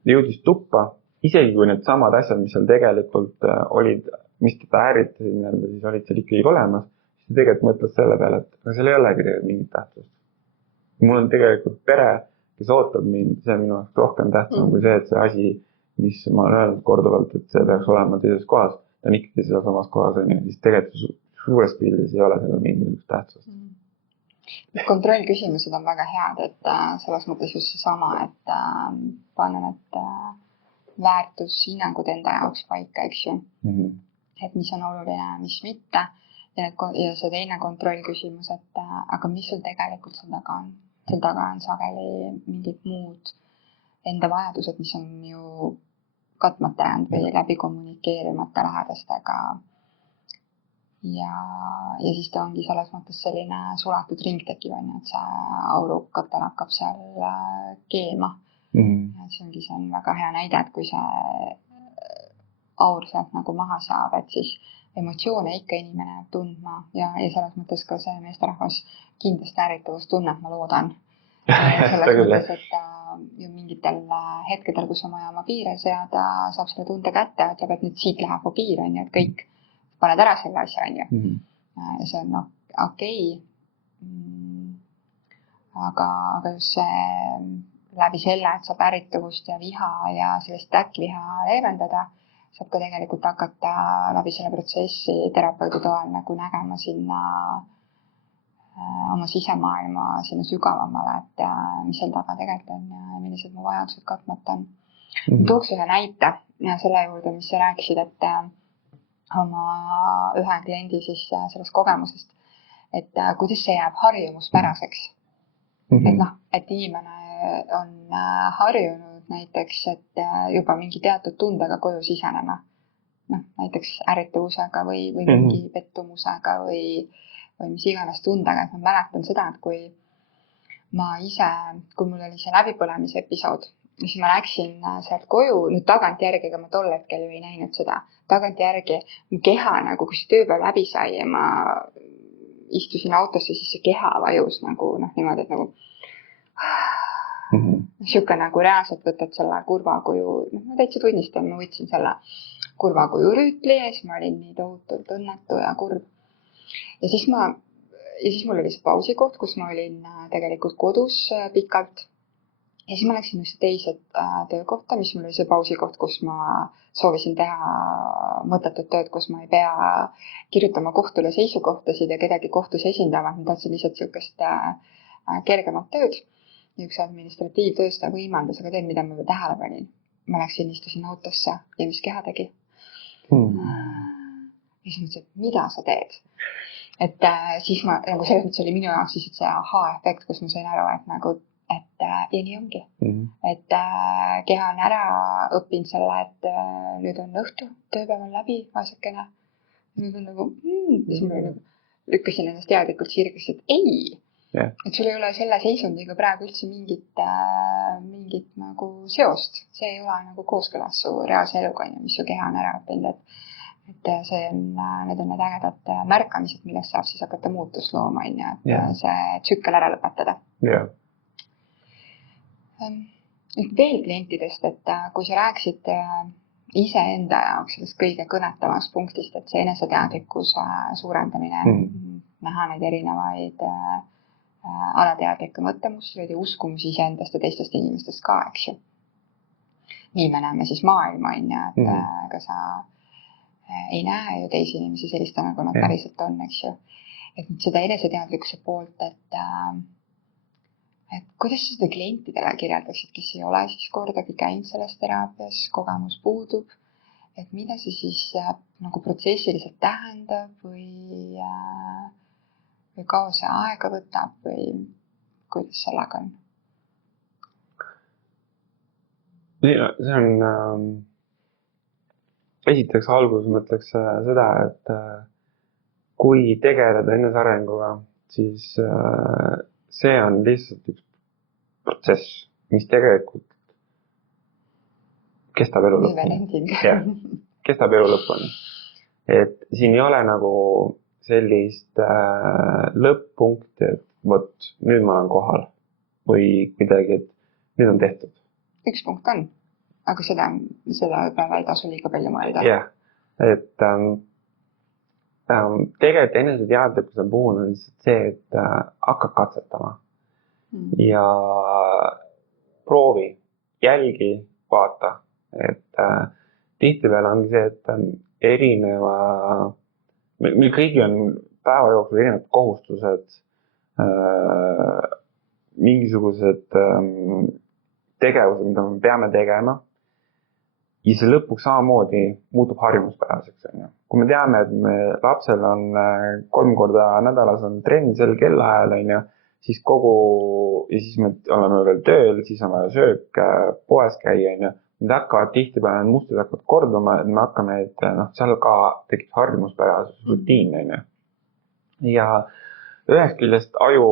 jõudis tuppa, isegi kui need samad asjad, mis seal tegelikult olid, mis teda ärritasid, siis olid seal ikkagi olemas, siis ta tegelikult mõtles selle peale, et seal ei olegi tegelikult mingit tähtsust. Mul on tegelikult pere, kes ootab mind, see on minu jaoks rohkem tähtsam kui see, et see asi, mis ma olen öelnud korduvalt, et see peaks olema teises kohas, ta on ikkagi seda samas kohas, siis tegelikult suures pildis ei ole sellel mingit tähtsust. Kontrollküsimused on väga head, et selles mõttes just seesama, et panna need väärtushinnangud enda jaoks paika, eks ju. Et mis on oluline, mis mitte. Ja see teine kontrollküsimus, et aga mis sul tegelikult seal taga on? Seal taga on sageli mingid muud enda vajadused, mis on ju katmata jäänud või läbi kommunikeerimata lähedastega. Ja siis ta ongi selles mõttes selline sulatud ring tekib, et see aurukatel hakkab seal keema. See on väga hea näide, et kui see aur sealt nagu maha saab, et siis emotsioone ikka inimene jääb tundma ja selles mõttes ka see meesterahvas kindlasti ärritavustunnet, ma loodan. Selles mõttes, et ju mingitel hetkedel, kus on vaja oma piire seada, saab selle tunde kätte ja ütleb, et nüüd siit läheb mu piir, et kõik paned ära selle asja, ja see on okei. Aga just see läbi selle, et saab ärritavust ja viha ja sellist täkkviha leevendada, saab ka tegelikult hakata läbi selle protsessi terapeudi toel nagu nägema sinna oma sisemaailma sinna sügavamale, et mis seal taga tegelikult on ja millised mu vajadused katmata on. Tooks ühe näite selle juurde, mis sa rääkisid, et oma ühe kliendi siis sellest kogemusest, et kuidas see jääb harjumuspäraseks. Et inimene on harjunud näiteks, et juba mingi teatud tundega koju sisenema. Näiteks ärritavusega või mingi pettumusega või mis iganes tundega. Et ma mäletan seda, et kui mul oli see läbipõlemise episood, siis ma läksin sealt koju, nüüd tagantjärgi, aga ma tol hetkel ju ei näinud seda. Tagantjärgi mu keha, nagu kui see tööpäev läbi sai ja ma istusin autosse, siis see keha vajus nagu niimoodi, et nagu siuke nagu reaalselt võtad selle kurvakuju, ma täitsa tunnistan, ma võtsin selle kurvakuju rüütli ja siis ma olin nii tohutult õnnetu ja kurb. Ja siis mul oli see pausikoht, kus ma olin tegelikult kodus pikalt. Ja siis ma läksin just teise töökohta, mis mul oli see pausikoht, kus ma soovisin teha mõttetut tööd, kus ma ei pea kirjutama kohtule seisukohtasid ja kedagi kohtus esindama. Ma tahtsin lihtsalt siukest kergemat tööd. Ja üks administratiivtööst võimaldas, aga teed, mida ma tähele panin. Ma läksin, istusin autosse ja mis keha tegi. Ja siis mõtlesin, et mida sa teed? Et siis ma, nagu selles mõttes oli minu jaoks siis see aha-efekt, kus ma sain aru, et ja nii ongi. Et keha on ära õppinud selle, et nüüd on õhtu, tööpäev on läbi vaesekene. Nüüd on nagu, siis ma lükkasin ennast teadlikult sirgeks, et ei. Et sul ei ole selle seisundiga praegu üldse mingit nagu seost. See ei ole nagu kooskõlas su reaalse eluga, mis su keha on ära õppinud. Et need on need ägedad märkamised, millest saab siis hakata muutust looma, et see tsükkel ära lõpetada. Veel klientidest, et kui sa rääksid iseenda jaoks sellest kõige kõnetavast punktist, et see eneseteadlikkuse suurendamine, näha neid erinevaid alateadlikke mõttemusteid ja uskumusi iseendast ja teistest inimestest ka, eks ju. Nii me näeme siis maailma, et ega sa ei näe ju teisi inimesi sellist, nagu nad päriselt on, eks ju. Et seda eneseteadlikkuse poolt, et kuidas sa seda klientidele kirjeldaksid, kes ei ole siis kordagi käinud selles teraapias, kogemus puudub, et mida see siis nagu protsessiliselt tähendab või kaua see aega võtab või kuidas sellega on? See on esiteks alguses mõtleks seda, et kui tegeleda enesearenguga, siis see on lihtsalt üks protsess, mis tegelikult kestab elu lõpuni. Jah, kestab elu lõpuni. Et siin ei ole nagu sellist lõpp-punkti, et vot, nüüd ma olen kohal või midagi, et nüüd on tehtud. Üks punkt on, aga seda peale ei tasu liiga palju mõelda. Jah, et tegelikult eneseteadlikkuse puhul on see, et hakkad katsetama ja proovi, jälgi, vaata, et tihtipeale on see, et meil kõigi on päeva jooksul erinevad kohustused, mingisugused tegevused, mida me peame tegema. Ja see lõpuks samamoodi muutub harjumuspäraseks. Kui me teame, et lapsel on 3 korda nädalas on trenn sel kellaajal, siis me oleme veel tööl, siis on vaja söök, poes käia. Need hakkavad tihtipeale, need mustrid hakkavad korduma, et me hakkame, et seal ka tekib harjumuspärasus, rutiin. Ja ühest küljest aju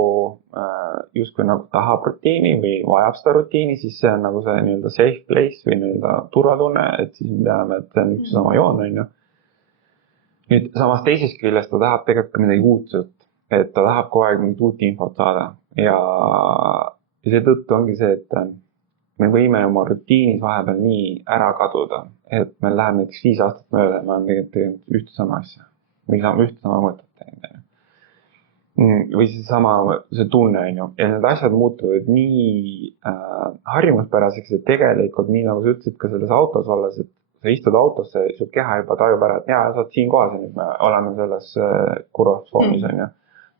justkui nagu tahab rutiini või vajab seda rutiini, siis see on nagu see nii-öelda safe place või nii-öelda turvatunne, et siis me teame, et see on üks sama joon. Nüüd samas teisest küljest ta tahab tegelikult ka midagi uudset, et ta tahab kogu aeg mingit uut infot saada ja seetõttu ongi see, et me võime oma rutiinis vahepeal nii ära kaduda, et me läheme näiteks 5 aastat mööda ja me oleme tegelikult ühte sama asja või ühte sama mõtet teinud. Või see tunne, ja need asjad muutuvad nii harjumuspäraseks, et tegelikult nii nagu sa ütlesid ka selles autos olles, et sa istud autosse, su keha juba tajub ära, et jaa, sa oled siin kohas ja nüüd me oleme selles kurosfoonis.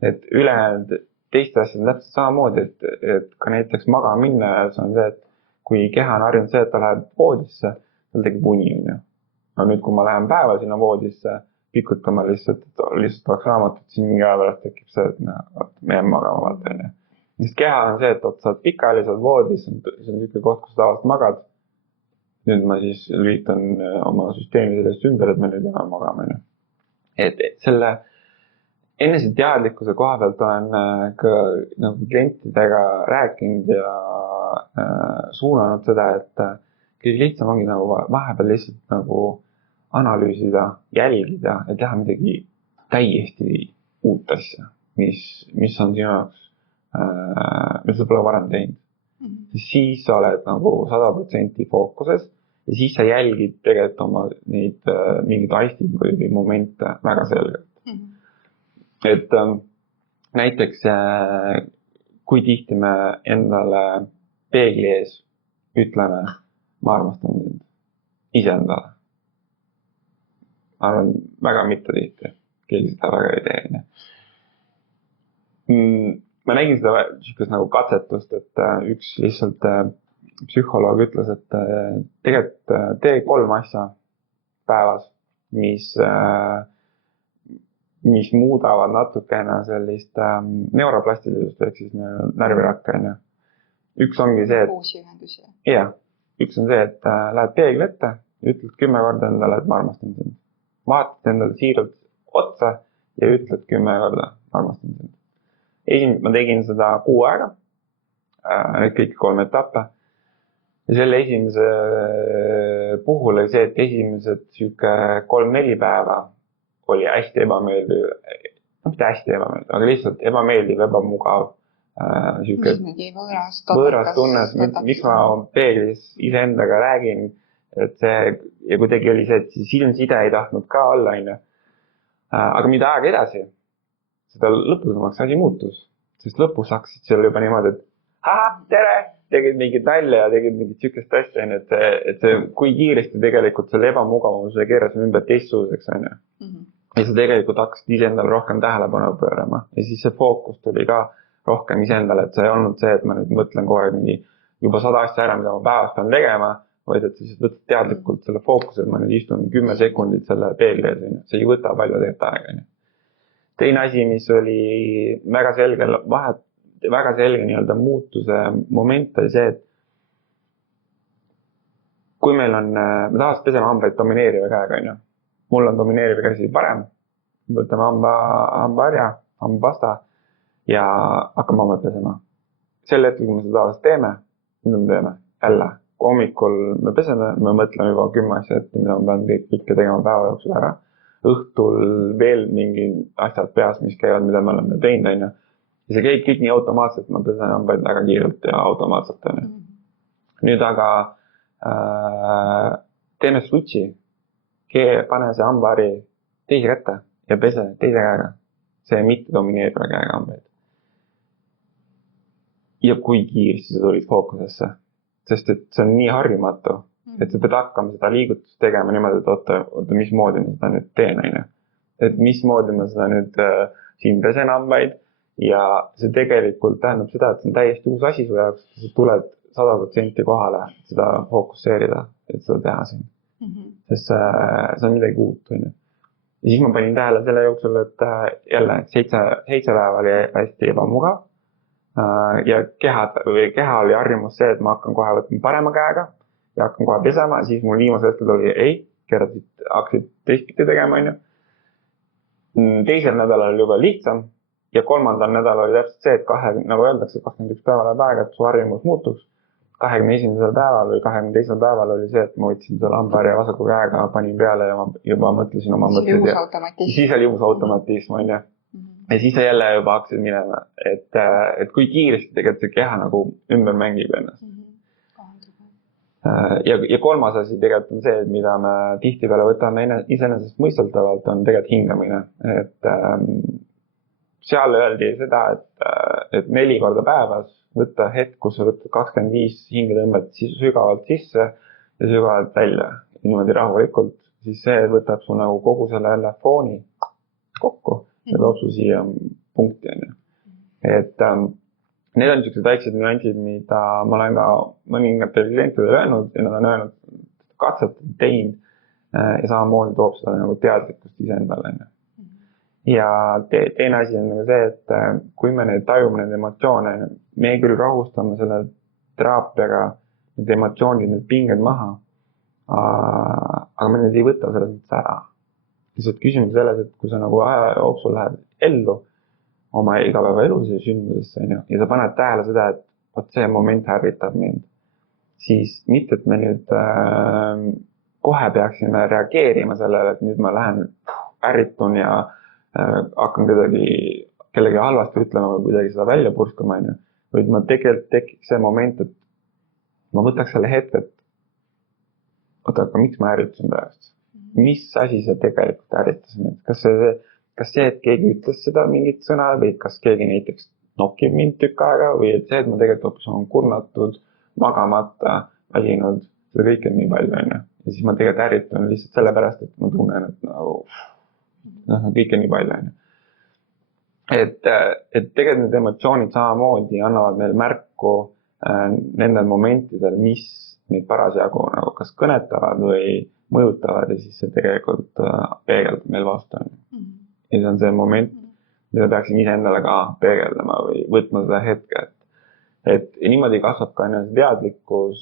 Et ülejäänud teiste asjad on täpselt samamoodi, et ka näiteks magama minna ja see on see, et kui keha on harjunud see, et ta läheb voodisse, tal tekib uni. No nüüd, kui ma lähen päeva sinna voodisse, pikutama lihtsalt oleks raamatut, siin mingi aja pärast tekib see, et me jääme magama vaata. Sest keha on see, et sa oled pikaajalise voodis, see on niisugune koht, kus tavaliselt magad. Nüüd ma siis lühitan oma süsteemi sellest ümber, et me nüüd jääme magama. Et selle eneseteadlikkuse koha pealt olen ka nagu klientidega rääkinud ja suunanud seda, et kõige lihtsam ongi nagu vahepeal lihtsalt nagu analüüsida, jälgida ja teha midagi täiesti uut asja, mis on sinu jaoks, mis sa pole varem teinud. Siis sa oled nagu 100% fookuses ja siis sa jälgid tegelikult oma neid mingeid aistinguid või momente väga selgelt. Et näiteks, kui tihti me endale peegli ees ütleme, ma armastan sind iseendale. Ma arvan, väga mitte tihti. Keegi seda väga ei tee. Ma nägin seda niisugust nagu katsetust, et üks lihtsalt psühholoog ütles, et tegelikult tee 3 asja päevas, mis muudavad natukene sellist neuroplastilisust ehk siis närvirakke. Üks ongi see, uusi ühendusi. Jah, üks on see, et lähed peegli ette, ütled 10 korda endale, et ma armastan sind. Vaatad endale siiralt otsa ja ütled 10 korda, ma armastan sind. Ma tegin seda 6 aega, kõik 3 etappe. Ja selle esimese puhul oli see, et esimesed 3-4 päeva oli hästi ebameeldiv, mitte hästi ebameeldiv, aga lihtsalt ebameeldiv, ebamugav. Võõras tunne, miks ma peeglis iseendaga räägin, et see, ja kuidagi oli see, et silmside ei tahtnud ka olla. Aga mida aega edasi, seda lõpusamaks asi muutus, sest lõpus hakkasid seal juba niimoodi, et tere, tegid mingit nalja ja tegid mingit sükest asja, et see, kui kiiresti tegelikult selle ebamugavuse keerasime ümber teistsuseks. Ja sa tegelikult hakkasid iseendale rohkem tähelepanu pöörama ja siis see fookus tuli ka rohkem iseendale, et see ei olnud see, et ma nüüd mõtlen kogu aeg juba 100 asja ära, mida ma päevas pean tegema, vaid et sa siis võtad teadlikult selle fookuse, et ma nüüd istun 10 sekundit selle peegli ees. See ei võta palju tegelikult aega. Teine asi, mis oli väga selge nii-öelda muutuse moment oli see, et kui meil on, me tahaks pesema hambaid domineeriva käega. Mul on domineeriva käsi parem, võtame hambaharja, hambapasta ja hakkame hambad pesema. Sel hetkel, kui me seda tavaliselt teeme, mida me teeme? Jälle, hommikul me peseme, me mõtleme juba 10 asja ette, mida ma pean kõike tegema päeva jooksul ära. Õhtul veel mingi asjad peas, mis käivad, mida me oleme teinud, on ju. Ja see käib kõik nii automaatselt, ma pesen hambaid väga kiirelt ja automaatselt, on ju. Nüüd aga teeme switchi, pane see hambahari teise kätte ja pese teise käega. See mitte domineeriva käega hambaid. Ja kui kiiresti sa tulid fookusesse, sest et see on nii harjumatu, et sa pead hakkama seda liigutust tegema niimoodi, et oota, mismoodi ma seda nüüd teen, on ju. Et mismoodi ma seda nüüd siin pesen hambaid ja see tegelikult tähendab seda, et see on täiesti uus asi su jaoks, sa tuled 100% kohale seda fookusseerida, et seda teha siin. Sest see on midagi uut, on ju. Ja siis ma panin tähele selle jooksul, et jälle 7 päeva oli hästi ebamugav. Ja keha oli harjumus see, et ma hakkan kohe võtma parema käega ja hakkan kohe pesema, siis mul viimasel hetkel oli hakkasid teistpidi tegema, on ju. Teisel nädalal oli juba lihtsam ja 3. nädalal oli täpselt see, et nagu öeldakse, 21 päeva läheb aega, et su harjumus muutuks. 21. päeval või 22. päeval oli see, et ma võtsin selle hambaharja vasaku käega, panin peale ja ma juba mõtlesin oma mõtteid. Siis oli uus automatism, on ju. Ja siis sa jälle juba hakkasid minema, et kui kiiresti tegelikult see keha nagu ümber mängib ennast. Ja 3. asi tegelikult on see, mida me tihtipeale võtame iseenesest mõisteltavalt, on tegelikult hingamine. Et seal öeldi seda, et 4 korda päevas võtta hetk, kus sa võtad 25 hingetõmbet sügavalt sisse ja sügavalt välja. Niimoodi rahulikult, siis see võtab su nagu kogu selle jälle fooni kokku ja toob su siia punkti. Et need on niisugused väiksed nüansid, mida ma olen ka mõningatele klientidele öelnud ja nad on öelnud, katset teinud ja samamoodi toob seda nagu teadlikkust iseendale. Ja teine asi on nagu see, et kui me tajume need emotsioone, me küll rahustame selle teraapiaga need emotsioonid, need pinged maha, aga me need ei võta selles mõttes ära. Lihtsalt küsimus selles, et kui sa nagu aja jooksul lähed ellu oma igapäevaelus ja sündmusesse, ja sa paned tähele seda, et see moment ärritab mind, siis mitte, et me nüüd kohe peaksime reageerima sellele, et nüüd ma lähen ärritun ja hakkan kellegi halvasti ütlema või kuidagi seda välja purskama, vaid ma tegelikult tekiks see moment, et ma võtaks selle hetke, et aga miks ma ärritusin pärast? Mis asi see tegelikult ärritas mind? Kas see, et keegi ütles seda mingit sõna või kas keegi näiteks nokib mind tükk aega või et see, et ma tegelikult hoopis on kurnatud, magamata, väsinud, seda kõike on nii palju, on ju. Ja siis ma tegelikult ärritun lihtsalt sellepärast, et ma tunnen, et nagu kõik on nii palju, on ju. Et tegelikult need emotsioonid samamoodi annavad meil märku nendel momentidel, mis meid parasjagu nagu kas kõnetavad või mõjutavad ja siis see tegelikult peegeldab meil vastu. Ja see on see moment, mida peaksin iseendale ka peegeldama või võtma seda hetke. Et niimoodi kasvab ka teadlikkus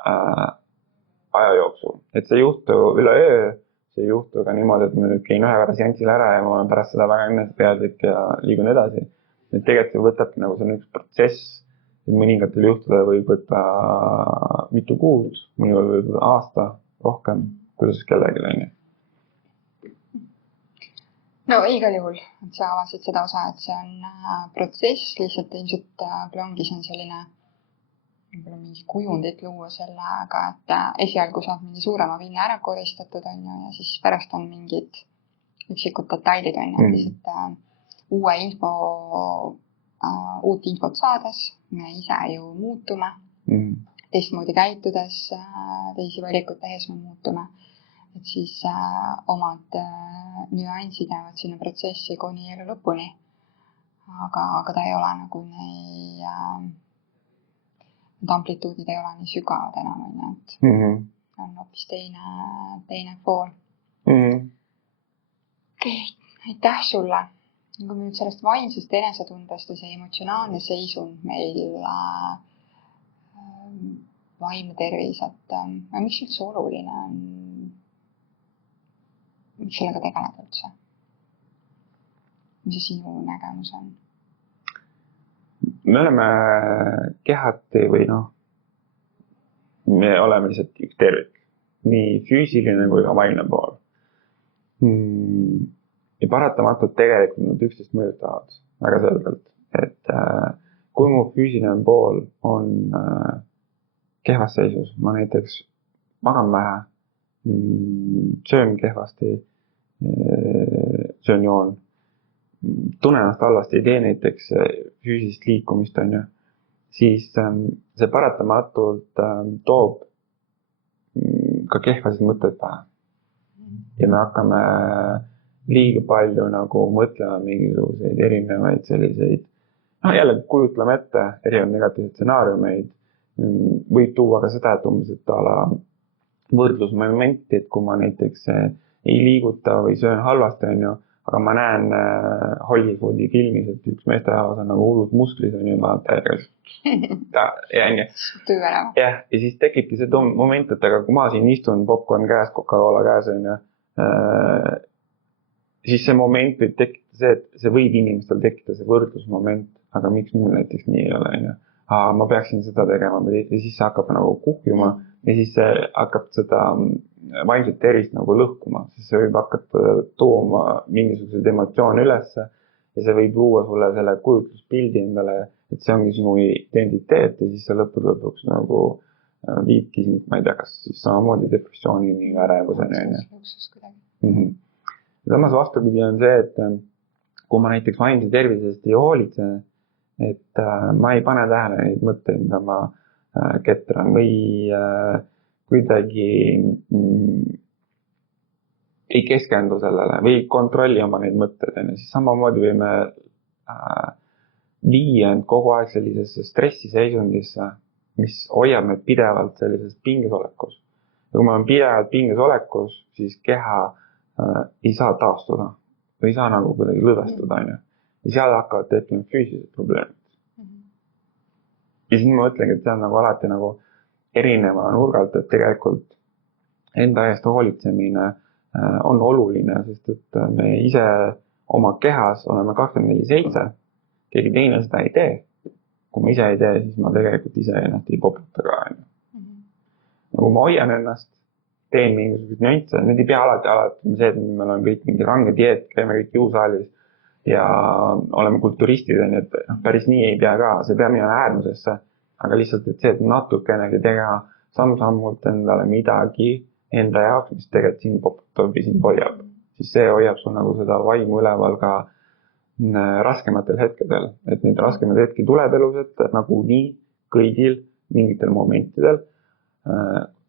aja jooksul. Et see juhtu üleöö, see ei juhtu ka niimoodi, et ma nüüd käin 1 korra seansile ära ja ma olen pärast seda väga eneseteadlik ja liigun edasi. Et tegelikult see võtabki nagu see üks protsess, et mõningatel juhtudel võib võtta mitu kuud, mõnikord võib võtta aasta, rohkem, kuidas kellelgi on. No igal juhul, et sa avasid seda osa, et see on protsess, lihtsalt ilmselt ongi see on selline võib-olla mingi kujundit luua sellega, et esialgu saab mingi suurema pinge ära koristatud, on ju, ja siis pärast on mingid üksikud detailid, on ju, lihtsalt uut infot saades, me ise ju muutume, teistmoodi käitudes, teisi valikuid tehes me muutume, et siis omad nüansid jäävad sinna protsessi kuni elu lõpuni, aga ta ei ole nagu need amplituudid ei ole nii sügavad enam, et on hoopis teine pool. Okei, aitäh sulle. Kui me nüüd sellest vaimsest enesetundest või see emotsionaalne seisund meil vaimne tervis, et miks üldse oluline on, miks sellega tegeleda üldse? mis see sinu nägemus on? Me oleme kehati või me oleme lihtsalt üks tervik. Nii füüsiline kui ka vaimne pool. Ja paratamatult tegelikult nad üksteist mõjutavad väga selgelt. Et kui mu füüsiline pool on kehvas seisus, ma näiteks magan vähe, söön kehvasti, söön joon, tunnen ennast halvasti, ei tee näiteks füüsilist liikumist, siis see paratamatult toob ka kehvasid mõtteid pähe. Ja me hakkame liiga palju mõtlema mingisuguseid erinevaid selliseid, jälle kujutleme ette erinevaid negatiivseid stsenaariumeid, võib tuua ka seda, et umbes, et võrdlusmomenti, et kui ma näiteks ei liiguta või söön halvasti, aga ma näen Hollywoodi filmis, et üks meesterahvas on hullud musklis, ma ja siis tekibki see moment, et aga kui ma siin istun, popcorn käes, Coca-Cola käes, siis see moment võib tekkida see, et see võib inimestel tekkida see võrdlusmoment, aga miks mul näiteks nii ei ole, ma peaksin seda tegema, ja siis see hakkab kuhjuma ja siis see hakkab seda vaimset tervist lõhkuma, siis see võib hakata tooma mingisuguseid emotsioone ülesse ja see võib luua sulle selle kujutluspildi endale, et see ongi sinu identiteet ja siis see lõpuks viibki, ma ei tea, kas siis samamoodi depressioonini või ärevuseni. Samas vastupidi on see, et kui ma näiteks vaimse tervisest ei hoolitse, et ma ei pane tähele neid mõtteid, mida ma ketran või kuidagi ei keskendu sellele või kontrolli oma neid mõtteid, siis samamoodi võime viia end kogu aeg sellisesse stressiseisundisse, mis hoiab meid pidevalt sellises pingesolekus. Ja kui ma olen pidevalt pingesolekus, siis keha ei saa taastuda või ei saa kuidagi lõdvestuda, ja seal hakkavad tekkima füüsilised probleemid. Ja siis ma mõtlengi, et see on alati erineva nurgalt, et tegelikult enda eest hoolitsemine on oluline, sest et me ise oma kehas oleme 24/7, keegi teine seda ei tee. Kui ma ise ei tee, siis ma tegelikult ise ennast ei poputa ka. Kui ma hoian ennast, teen mingisugused nüansse, need ei pea alati see, et me oleme kõik mingi range dieet, käime kõik jõusaalis ja oleme kulturistid, et päris nii ei pea ka, see peab minema äärmusesse, aga lihtsalt, et see, et natukenegi teha samm-sammult endale midagi enda jaoks, mis tegelikult sind poputab või sind hoiab, siis see hoiab sul seda vaimu üleval ka raskematel hetkedel, et neid raskemaid hetki tuleb elus ette nii kõigil mingitel momentidel.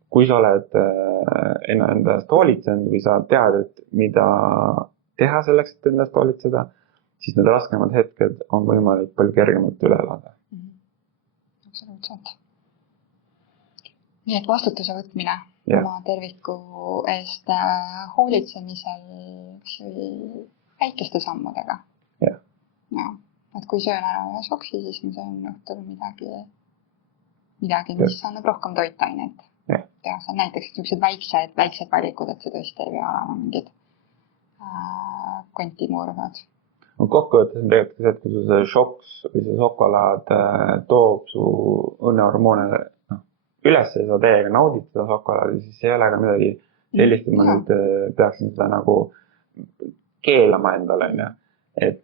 Kui sa oled endast hoolitsenud või sa tead, et mida teha selleks, et endast hoolitseda, siis need raskemad hetked on võimalik palju kergemalt üle elada. Absoluutselt. Nii et vastutuse võtmine oma terviku eest hoolitsemisel väikeste sammudega. Et kui söön ära ühe soksi, siis ma söön õhtul midagi, mis annab rohkem toitainet. Ja see on näiteks niisugused väiksed valikud, et see tõesti ei pea olema mingid kontimurvad. Kokkuvõttes on tegelikult see, et kui see šoks või see šokolaad toob su õnnehormoone üles ja sa täiega naudid seda šokolaadi, siis ei ole ka midagi sellist, et ma nüüd peaksin seda keelama endale. Et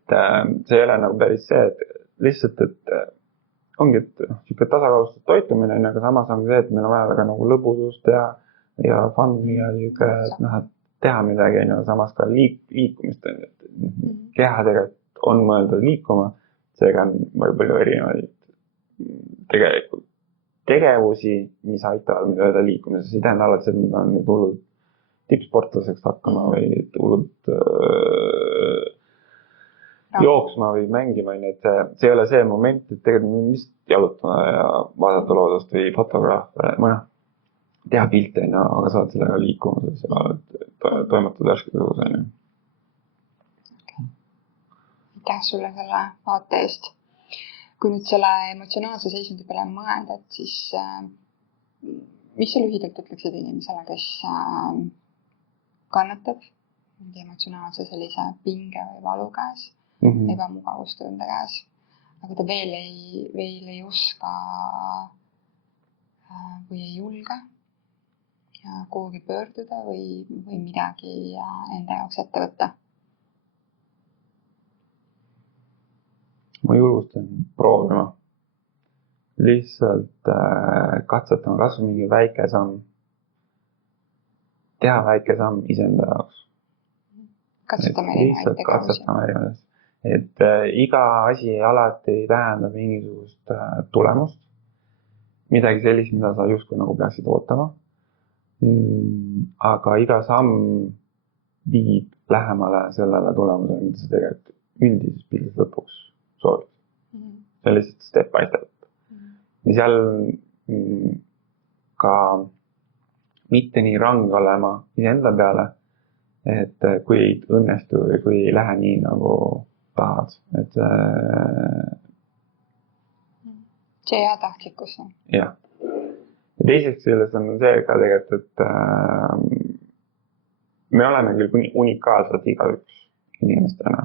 see ei ole päris see, et lihtsalt, et ongi, et tasakaalustatud toitumine, aga samas on see, et meil on vaja ka lõbusust ja fun'i ja et teha midagi, samas ka liikumist. Keha tegelikult on mõeldud liikuma, seega on palju erinevaid tegelikult tegevusi, mis aitavad meil öelda liikumises. See ei tähenda alati, et me peame nüüd hullud tippsportlaseks hakkama või hullud jooksma või mängima, et see ei ole see moment, et tegelikult me vist jalutama ja vaadata loodust või fotograafe, teha pilte, aga saad sellega liikumises ja toimetada värskes õhus. Aitäh sulle selle vaate eest. Kui nüüd selle emotsionaalse seisundi peale mõelda, et siis mis sa lühidalt ütleksid inimesele, kes kannatab emotsionaalse sellise pinge või valu käes? ebamugavustunde käes. Aga ta veel ei oska või ei julge kuhugi pöörduda või midagi enda jaoks ette võtta. Ma julgustan proovima. Lihtsalt katsetama kasvu mingi väike samm. Teha väike samm iseenda jaoks. Katsetame erinevaid tegevusi. Et iga asi alati ei tähenda mingisugust tulemust. Midagi sellist, mida sa justkui nagu peaksid ootama. Aga iga samm viib lähemale sellele tulemusele, mida sa tegelikult üldises pildis lõpuks soovid. See on lihtsalt step by step. Ja seal ka mitte nii range olema iseenda peale, et kui ei õnnestu või kui ei lähe nii nagu tahad. Et see hea tahtlikkus. Jah. Ja teiseks selles on see ka tegelikult, et me oleme küll unikaalsed igaüks inimestena.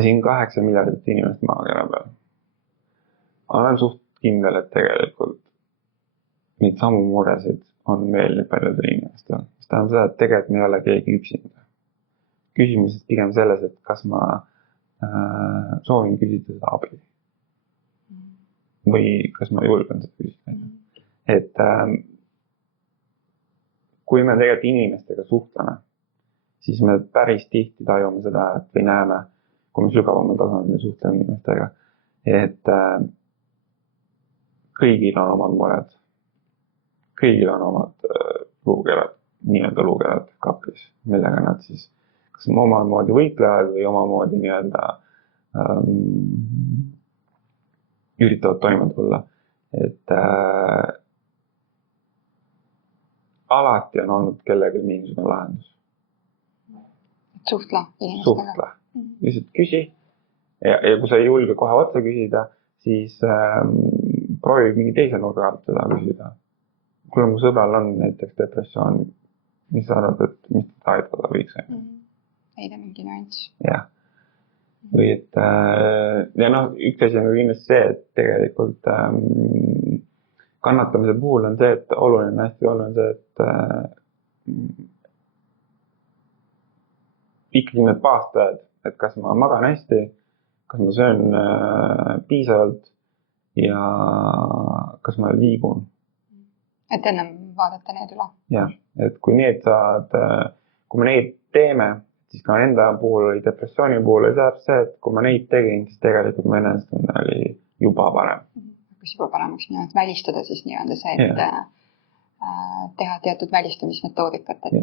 Siin 8 miljardit inimest maakera peal. Olen suht kindel, et tegelikult neid samu muresid on veel nii paljudel inimestel. Seda on seda, et tegelikult me ei ole keegi üksinda. Küsimus on pigem selles, et kas ma soovin küsida seda abi. Või kas ma julgen seda küsida. Et kui me tegelikult inimestega suhtleme, siis me päris tihti tajume seda, et või näeme, kui me sügavamal tasandil suhtleme inimestega, et kõigil on omad mured. Kõigil on omad luukerad, nii-öelda luukerad kapis, millega nad siis kas omamoodi võitlevad või omamoodi nii-öelda üritavad toime tulla. Et alati on olnud kellelgi mingisugune lahendus. Suhtla inimestega. Lihtsalt küsi ja kui sa ei julge kohe otsa küsida, siis proovi mingi teise nurga alt seda küsida. Kui mu sõbral on näiteks depressioon, mis sa arvad, et mis ta aidata võiks? Ei ta mingi nüanss. Jah. Või et ja üks asi on kindlasti see, et tegelikult kannatamise puhul on see, et hästi oluline see, et ikkagi need baastõed, et kas ma magan hästi, kas ma söön piisavalt ja kas ma liigun. Et ennem vaadata need üle. Jah, et kui me neid teeme, siis ka enda puhul või depressiooni puhul ei saa see, et kui ma neid tegin, siis tegelikult mu enesetunne oli juba parem. Kas juba paremaks nii, et välistada siis nii-öelda see, et teha teatud välistamismetoodikat, et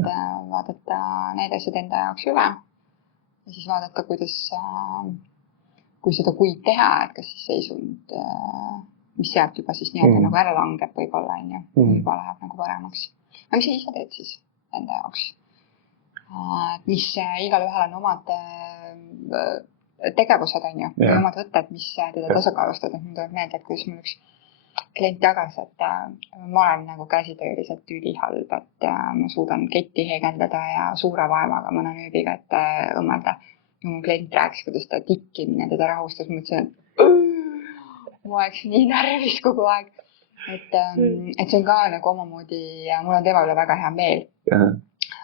vaadata need asjad enda jaoks üle ja siis vaadata, kui seda kuid teha, et kas siis seisund, mis jääb juba siis nii-öelda nagu ära langeb võib-olla, juba läheb nagu paremaks. Aga mis sa ise teed siis enda jaoks? Mis igal ühel on omad tegevused, omad võtted, mis teda tasakaalustavad. Mul tuleb meelde, et kuidas mul üks klient jagas, et ma olen nagu käsitööliselt ülihalb, et ma suudan ketti heegendada ja suure vaevaga mõne nööbiga ette õmmelda. Ja mu klient rääkis, kuidas ta tikkimine teda rahustas. Ma mõtlesin, et ma oleks nii närvis kogu aeg. Et see on ka nagu omamoodi ja mul on tema üle väga hea meel.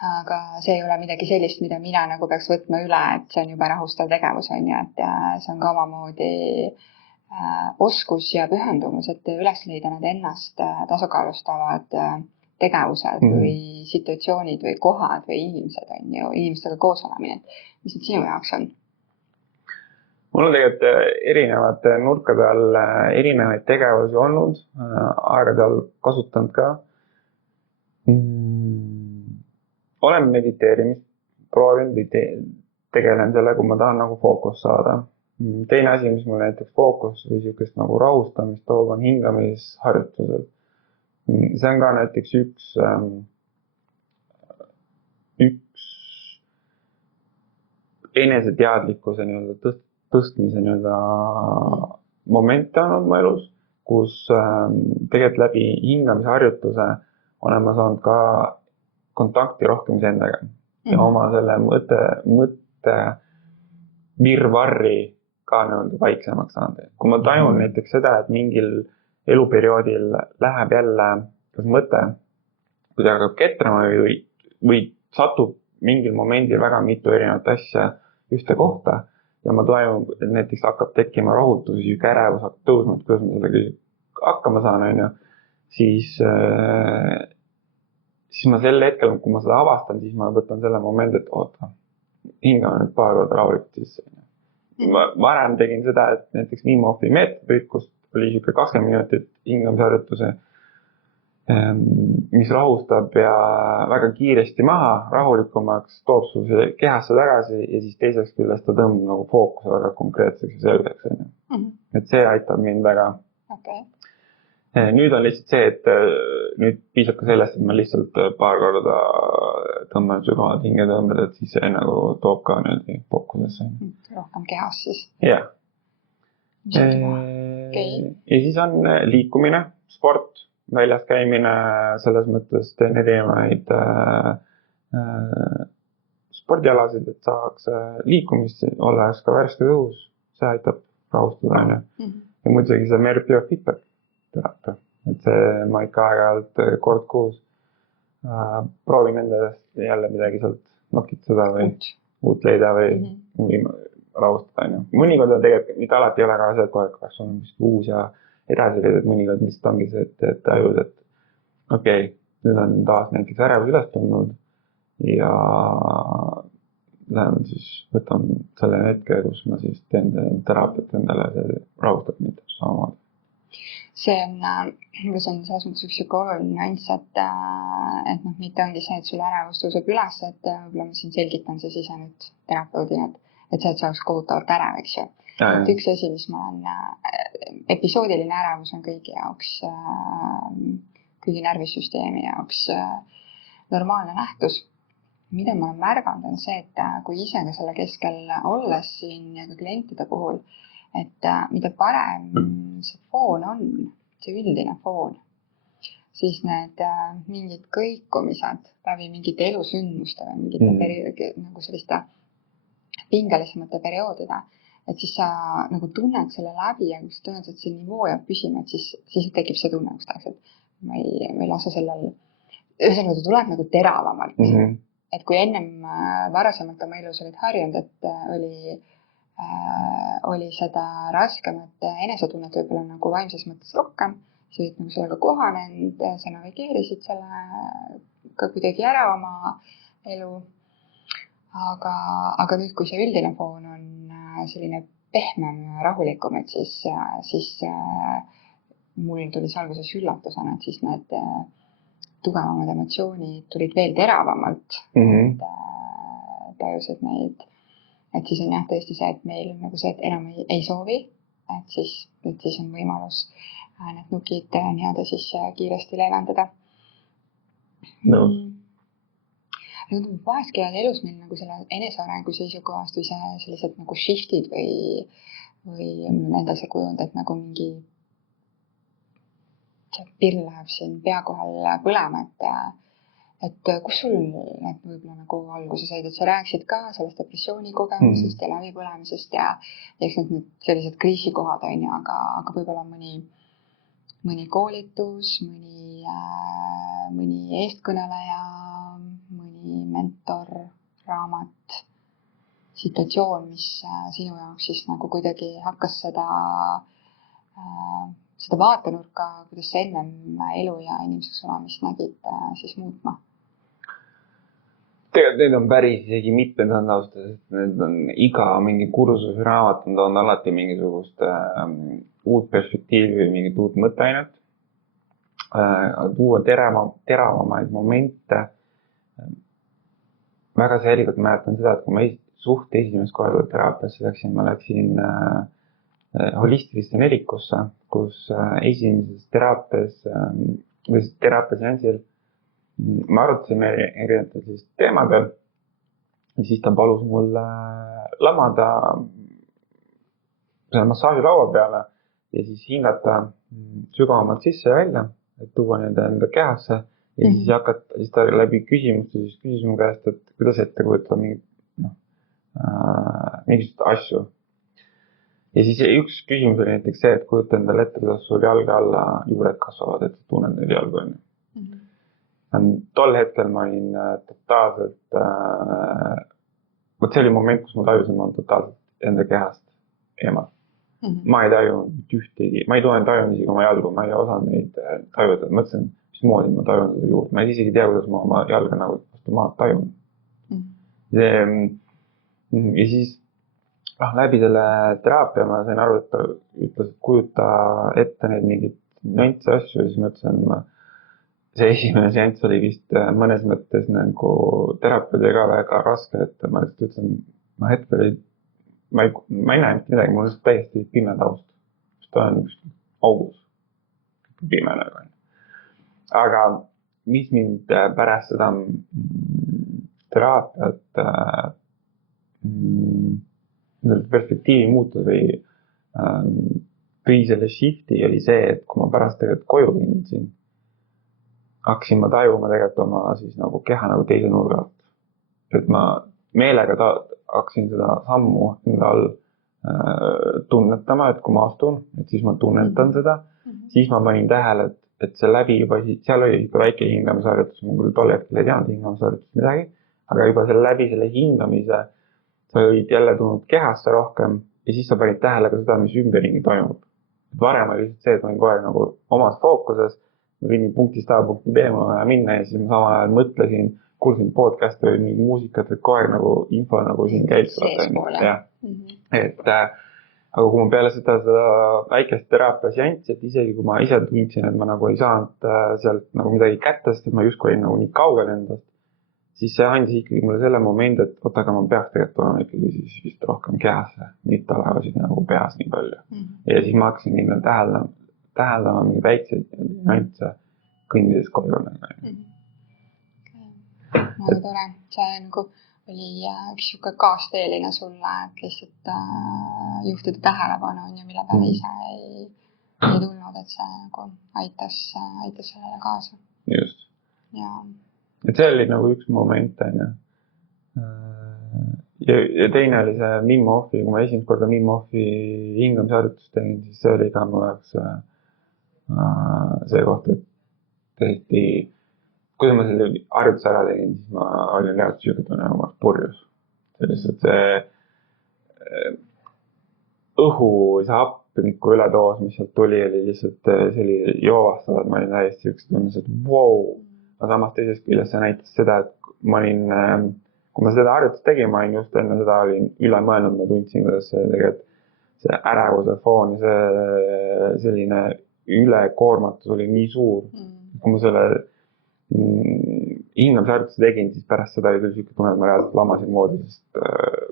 Aga see ei ole midagi sellist, mida mina nagu peaks võtma üle, et see on juba rahustav tegevus, et see on ka omamoodi oskus ja pühendumus, et üles leida need ennast tasakaalustavad tegevused või situatsioonid või kohad või inimesed inimestega koos olemine. Mis need sinu jaoks on? Mul on tegelikult erinevate nurkade all erinevaid tegevusi olnud, aegade all kasutanud ka. Olen mediteerimist proovinud või tegelen selle, kui ma tahan nagu fookus saada. Teine asi, mis mul näiteks fookus või niisugust nagu rahustamist toob, on hingamisharjutused. See on ka näiteks üks eneseteadlikkuse tõstmise momente olnud mu elus, kus tegelikult läbi hingamisharjutuse olen ma saanud ka kontakti rohkem endaga ja oma selle mõtte virvarri ka nii-öelda vaiksemaks saanud. Kui ma tajun näiteks seda, et mingil eluperioodil läheb jälle kas mõte, kui ta hakkab ketrama või satub mingil momendil väga mitu erinevat asja ühte kohta ja ma tajun, et näiteks hakkab tekkima rahutus, ärevus hakkab tõusma, et kuidas ma sellega hakkama saan, on ju, siis ma sel hetkel, kui ma seda avastan, siis ma võtan selle momendi, et oota, hingame nüüd paar korda rahulikult sisse. Ma varem tegin seda, et näiteks Wim Hofi meetodit, kus oli siuke 20 minutit hingamisharjutuse, mis rahustab ja väga kiiresti maha, rahulikumaks, toob sul see kehasse tagasi ja siis teiseks küljest ta tõmbab nagu fookuse väga konkreetseks ja selgeks. Et see aitab mind väga. Okay. Nüüd on lihtsalt see, et nüüd piisab ka sellest, et ma lihtsalt paar korda tõmban sügavalt hingetõmbed, et siis see nagu toob ka nüüd fookusesse. Rohkem kehas siis. Jah. Okay. Ja siis on liikumine, sport, väljas käimine, selles mõttes teen erinevaid spordialasid, et saaks liikumist, olles ka värske õhus, see aitab rahustada. Ja muidugi see biofeedback teraapia, et see ma ikka aeg-ajalt kord kuus proovin endast jälle midagi sealt nokitseda või uut leida või rahustada. Mõnikord on tegelikult, mitte alati ei ole ka see, et kohe peaks olema miski uus ja edasi leida, et mõnikord lihtsalt ongi see, et tajud, et okei, nüüd on taas näiteks ärevus üles tulnud ja lähen siis võtan selle hetke, kus ma siis teen teraapiat endale, see rahustab mind samamoodi. See on selles mõttes üks oluline nüanss, et mitte ongi see, et sul ärevus tõuseb üles, et võib-olla ma siin selgitan see siis nüüd terapeudina, et see, et sa oleks kohutavalt ärev, eks ju. Et üks asi, mis ma olen, episoodiline ärevus on kõigi jaoks, kõigi närvisüsteemi jaoks normaalne nähtus. Mida ma olen märganud on see, et kui ise ka selle keskel olles siin ja ka klientide puhul, et mida parem see foon on, see üldine foon, siis need mingid kõikumised läbi mingite elusündmuste või mingite nagu selliste pingelisemate perioodide, et siis sa nagu tunned selle läbi ja kui sa tunned, et see nivoo jääb püsima, et siis tekib see tunne, kus tahaks, et ma ei lase sellel, ühesõnaga ta tuleb nagu teravamalt. Et kui ennem varasemalt oma elus olid harjunud, et oli seda raskemat enesetunnet võib-olla nagu vaimses mõttes rohkem, sa olid nagu sellega kohanenud, sa navigeerisid selle ka kuidagi ära oma elu. Aga nüüd, kui see üldine foon on selline pehmem ja rahulikum, et siis mul tuli see alguses üllatusena, et siis need tugevamad emotsioonid tulid veel teravamalt, tajusid neid. Et siis on jah tõesti see, et meil nagu see, et enam ei soovi, et siis on võimalus need nukid nii-öelda siis kiiresti leevendada. No. Vahest käivad elus meil nagu selle enesearengu seisukohast või sellised nagu shiftid või mul endal see kujund, et nagu mingi pirn läheb siin pea kohal põlema, et kus sul need võib-olla nagu alguse said, et sa rääkisid ka sellest depressioonikogemusest ja läbipõlemisest ja eks need sellised kriisikohad on ju, aga võib-olla mõni koolitus, mõni eestkõneleja, mõni mentor, raamat, situatsioon, mis sinu jaoks siis nagu kuidagi hakkas seda vaatenurka, kuidas sa ennem elu ja inimeseks olemist nägid siis muutma? Tegelikult need on päris isegi mitmed on austes, et need on iga mingi kursus või raamat on alati mingisugust uut perspektiivi või mingit uut mõtteainet. Tuua teravamaid momente. Väga selgelt mäletan seda, et kui ma suht esimest korda teraapiasse läksin, ma läksin holistilisse nelikusse, kus esimeses teraapias või teraapiaseansil me arutasime erinevatel teemadel ja siis ta palus mul lamada selle massaažilaua peale ja siis hingata sügavamalt sisse ja välja, et tuua need enda kehasse ja siis hakata, siis ta läbi küsimuste siis küsis mu käest, et kuidas ette kujutada mingit mingisuguseid asju. Ja siis üks küsimus oli näiteks see, et kujuta endale ette, kuidas sul jalge alla juured kasvavad, et tunned neid jalgu. Tol hetkel ma olin totaalselt, see oli moment, kus ma tajusin, ma olen totaalselt enda kehast eemal. Ma ei tajunud ühtegi, ma ei tajunud isegi oma jalgu, ma ei osanud neid tajuda, mõtlesin, mismoodi ma tajun seda juurde. Ma ei isegi tea, kuidas ma oma jalga nagu vastu maad tajun. Ja siis läbi selle teraapia ma sain aru, et ta ütles, et kujuta ette neid mingid nüantsi asju ja siis mõtlesin, see esimene seanss oli vist mõnes mõttes nagu terapeudi ka väga raske, et ma ütlesin, ma hetkel ma ei näe mitte midagi, mul on täiesti pime taust. Ta on üks augus, pime nagu. Aga mis mind pärast seda teraapiat perspektiivi muutus või tõi selle shifti oli see, et kui ma pärast tegelikult koju viin, hakkasin ma tajuma tegelikult oma siis nagu keha nagu teise nurga alt. Et ma meelega hakkasin seda sammu enda all tunnetama, et kui ma astun, et siis ma tunnetan seda, siis ma panin tähele, et see läbi juba, seal oli ikka väike hingamisharjutus, ma küll tol hetkel ei teadnud hingamisharjutus midagi, aga juba läbi selle hingamise sa olid jälle tulnud kehasse rohkem ja siis sa panid tähele ka seda, mis ümberringi toimub. Varem oli lihtsalt see, et ma olin kogu aeg nagu omas fookuses, ma kõnnin punktist A punkti B ma vaja minna ja siis ma samal ajal mõtlesin, kuulsin podcast'i või mingi muusikat, et kogu aeg nagu info nagu siin käib. Aga kui ma peale seda väikest teraapia seanssi, et isegi kui ma ise tundsin, et ma nagu ei saanud sealt nagu midagi kätte, sest ma justkui olin nagu nii kaugel endast, siis see andis ikkagi mulle selle momendi, et aga ma peaks tegelikult olema ikkagi siis vist rohkem kehasse, mitte olevasid nagu peas nii palju. Ja siis ma hakkasin nii täheldama mingi väikseid nüantse kõndides koju. Väga tore. See nagu oli üks siuke kaasteeline sulle, et lihtsalt juhtida tähelepanu on ju, mille peale ise ei tulnud, et see nagu aitas sellele kaasa. Just. Ja. Et see oli nagu üks moment, on. Ja teine oli see Mimoffi, kui ma esimest korda Mimoffi hingamisharjutust tegin, siis see oli ka mu jaoks see koht, et tõesti, kui ma selle harjutuse ära tegin, siis ma olin reaalselt sügitune oma purjus. Sellised see õhu või see hapniku ületoos, mis sealt tuli, oli lihtsalt selline joovastavad, ma olin täiesti üks tunnes, et wow. Aga samas teisest küljest see näitas seda, et ma olin, kui ma seda harjutust tegin, ma olin just enne seda olin üle mõelnud, ma tundsin, kuidas see tegelikult see ärevuse foon ja see selline ülekoormatus oli nii suur. Kui ma selle hingamisharjutuse tegin, siis pärast seda oli küll siuke tunne, et ma reaalselt lamasin voodisest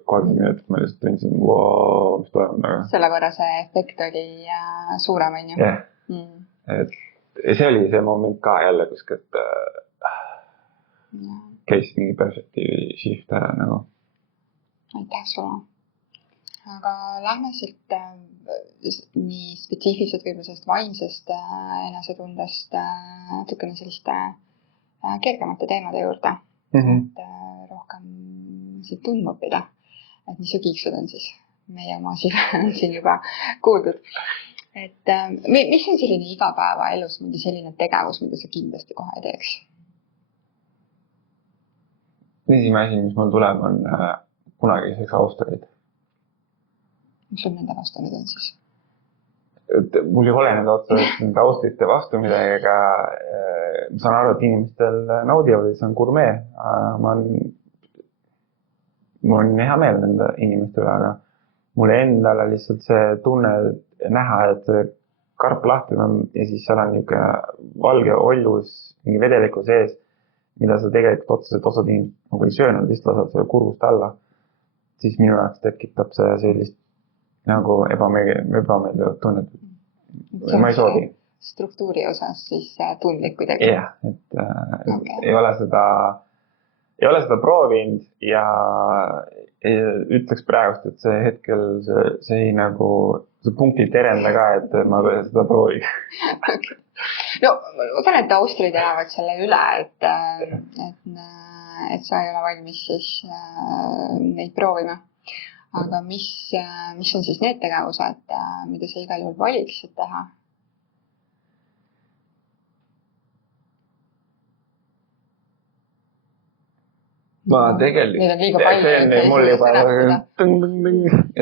3 minutit, ma lihtsalt tundsin, mis toimub. Selle korra see efekt oli suurem, on ju? Jah. Ja see oli see moment ka jälle kuskilt käis mingi perspektiivi shift ära nagu. Aitäh sulle. Aga lähme siit nii spetsiifiliselt võib-olla sellest vaimsest enesetundest natukene selliste kergemate teemade juurde, et rohkem siit tundma õppida. Et mis su kiiksud on siis? Meie oma on siin juba kuuldud. Et mis on selline igapäevaelus mingi selline tegevus, mida sa kindlasti kohe ei teeks? Esimene asi, mis mul tuleb, on kunagiseks austarid. Mis sul nende vastu nüüd on siis? Mul ei ole nende austrite vastu midagi, aga ma saan aru, et inimestel naudivad, see on gurmee. Mul on hea meel nende inimeste üle, aga mulle endale lihtsalt see tunne näha, et karp lahti on ja siis seal on niisugune valge ollus mingi vedeliku sees, mida sa tegelikult otseselt osad inimesed nagu ei söönud, lihtsalt lasad selle kurgust alla, siis minu jaoks tekitab see sellist nagu ebameeldivat tunnet. Ma ei soovi. Struktuuri osas siis tundlik kuidagi? Jah, et ei ole seda proovinud ja ütleks praegust, et see hetkel see nagu see punkti terenda ka, et ma seda proovin. Okay. No, ma tean, et austrid elavad selle üle, et sa ei ole valmis siis neid proovima. aga mis on siis need tegevused, mida sa igal juhul valiksid teha? Ma tegelikult, see on mul juba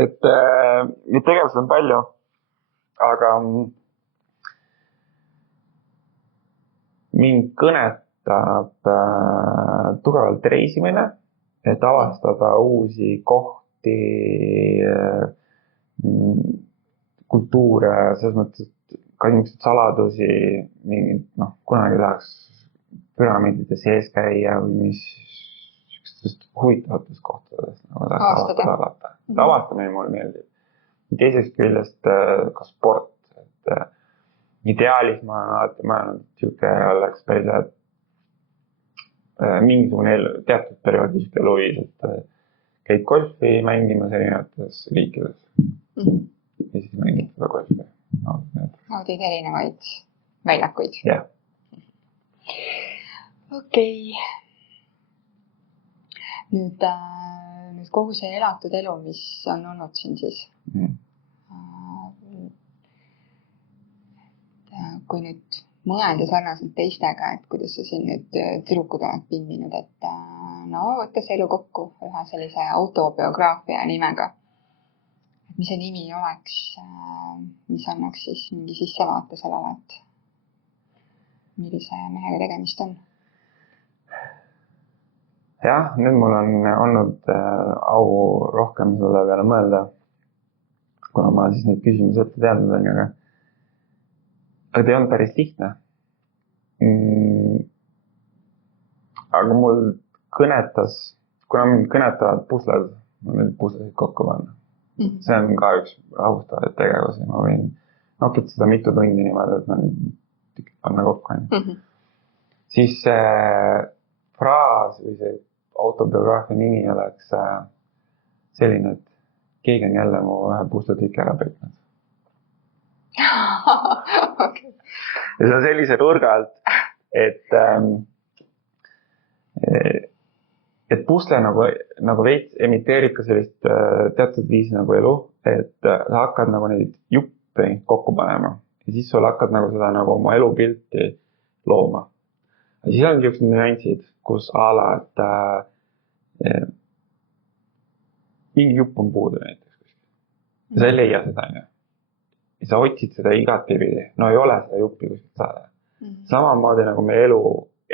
et tegevused on palju, aga mind kõnetab tugevalt reisimine, et avastada uusi kohti, kultuure, selles mõttes, et ka niisugused saladusi, mingid, kunagi tahaks püramiidide sees käia või mis huvitavates kohtades avastada. Avastamine mulle meeldib. Teisest küljest ka sport. Et ideaalis ma olen alati mõelnud, et siuke oleks päris mingisugune teatud perioodis eluviis, et käid golfi mängimas erinevates riikides. Ja siis mängid seda golfi. Naudid erinevaid väljakuid. Jah. Okei. Nüüd kogu see elatud elu, mis on olnud siin siis. Kui nüüd mõelda sarnaselt teistega, et kuidas sa siin nüüd tüdrukud oled pinninud, et võttes elu kokku ühe sellise autobiograafia nimega. Et mis see nimi oleks, mis annaks siis mingi sissevaate sellele, et millise mehega tegemist on? Jah, nüüd mul on olnud au rohkem selle peale mõelda, kuna ma siis neid küsimusi ette teadnud on, aga ta ei olnud päris lihtne. Aga mul kõnetas, kuna mind kõnetavad pusled, ma neid puslesid kokku panna. See on ka üks rahustavaid tegevusi, ma võin nokita seda mitu tundi niimoodi, et ma panna kokku. Siis fraas või see autobiograafia nimi oleks selline, et keegi on jälle mu ühe pusletüki ära petnud. Okay. Ja see on sellise nurga alt, et pusle nagu veits emiteerib ka sellist teatud viisi nagu elu, et sa hakkad nagu neid juppi kokku panema ja siis sul hakkad nagu seda nagu oma elupilti looma. Ja siis on niisugused nüansid, kus ala, et mingi jupp on puudu näiteks. Ja sa ei leia seda, ja sa otsid seda igat pidi. No ei ole seda juppi kuskilt saada. Samamoodi nagu meie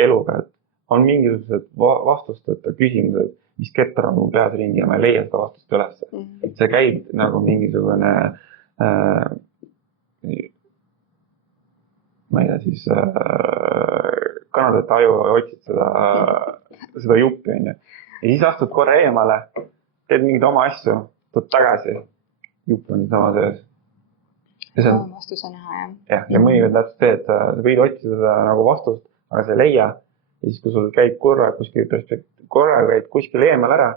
eluga, et on mingisugused vastusteta küsimused, mis ketravad mu peas ringi ja ma ei leia seda vastust üles. See käib nagu mingisugune ma ei tea siis kanadete aju otsid seda juppi. Ja siis astud korra eemale, teed mingid oma asju, tood tagasi, jupp on sama sees. Vastus on näha, jah. Ja mõnikord täpselt see, et sa võid otsida seda nagu vastust, aga sa ei leia. Ja siis, kui sul käid korra kuskil eemal ära,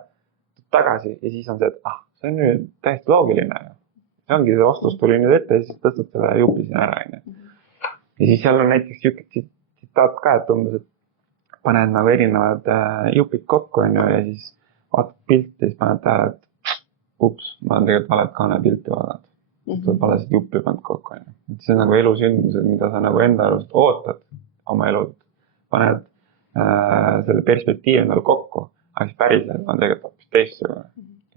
tagasi ja siis on see, et see on nüüd täiesti loogiline. See ongi see vastus tuli nüüd ette ja siis tõstad selle jupi sinna ära. Ja siis seal on näiteks siuke tsitaat ka, et umbes, et paned nagu erinevad jupid kokku ja siis vaatad pilti ja siis paned tähele, et ups, ma olen tegelikult valet kaane pilti vaadanud. Sa oled valesid juppi pannud kokku. See on nagu elusündmused, mida sa nagu enda arust ootad oma elud. Paned selle perspektiivi endale kokku, aga siis päriselt on tegelikult hoopis teistsugune.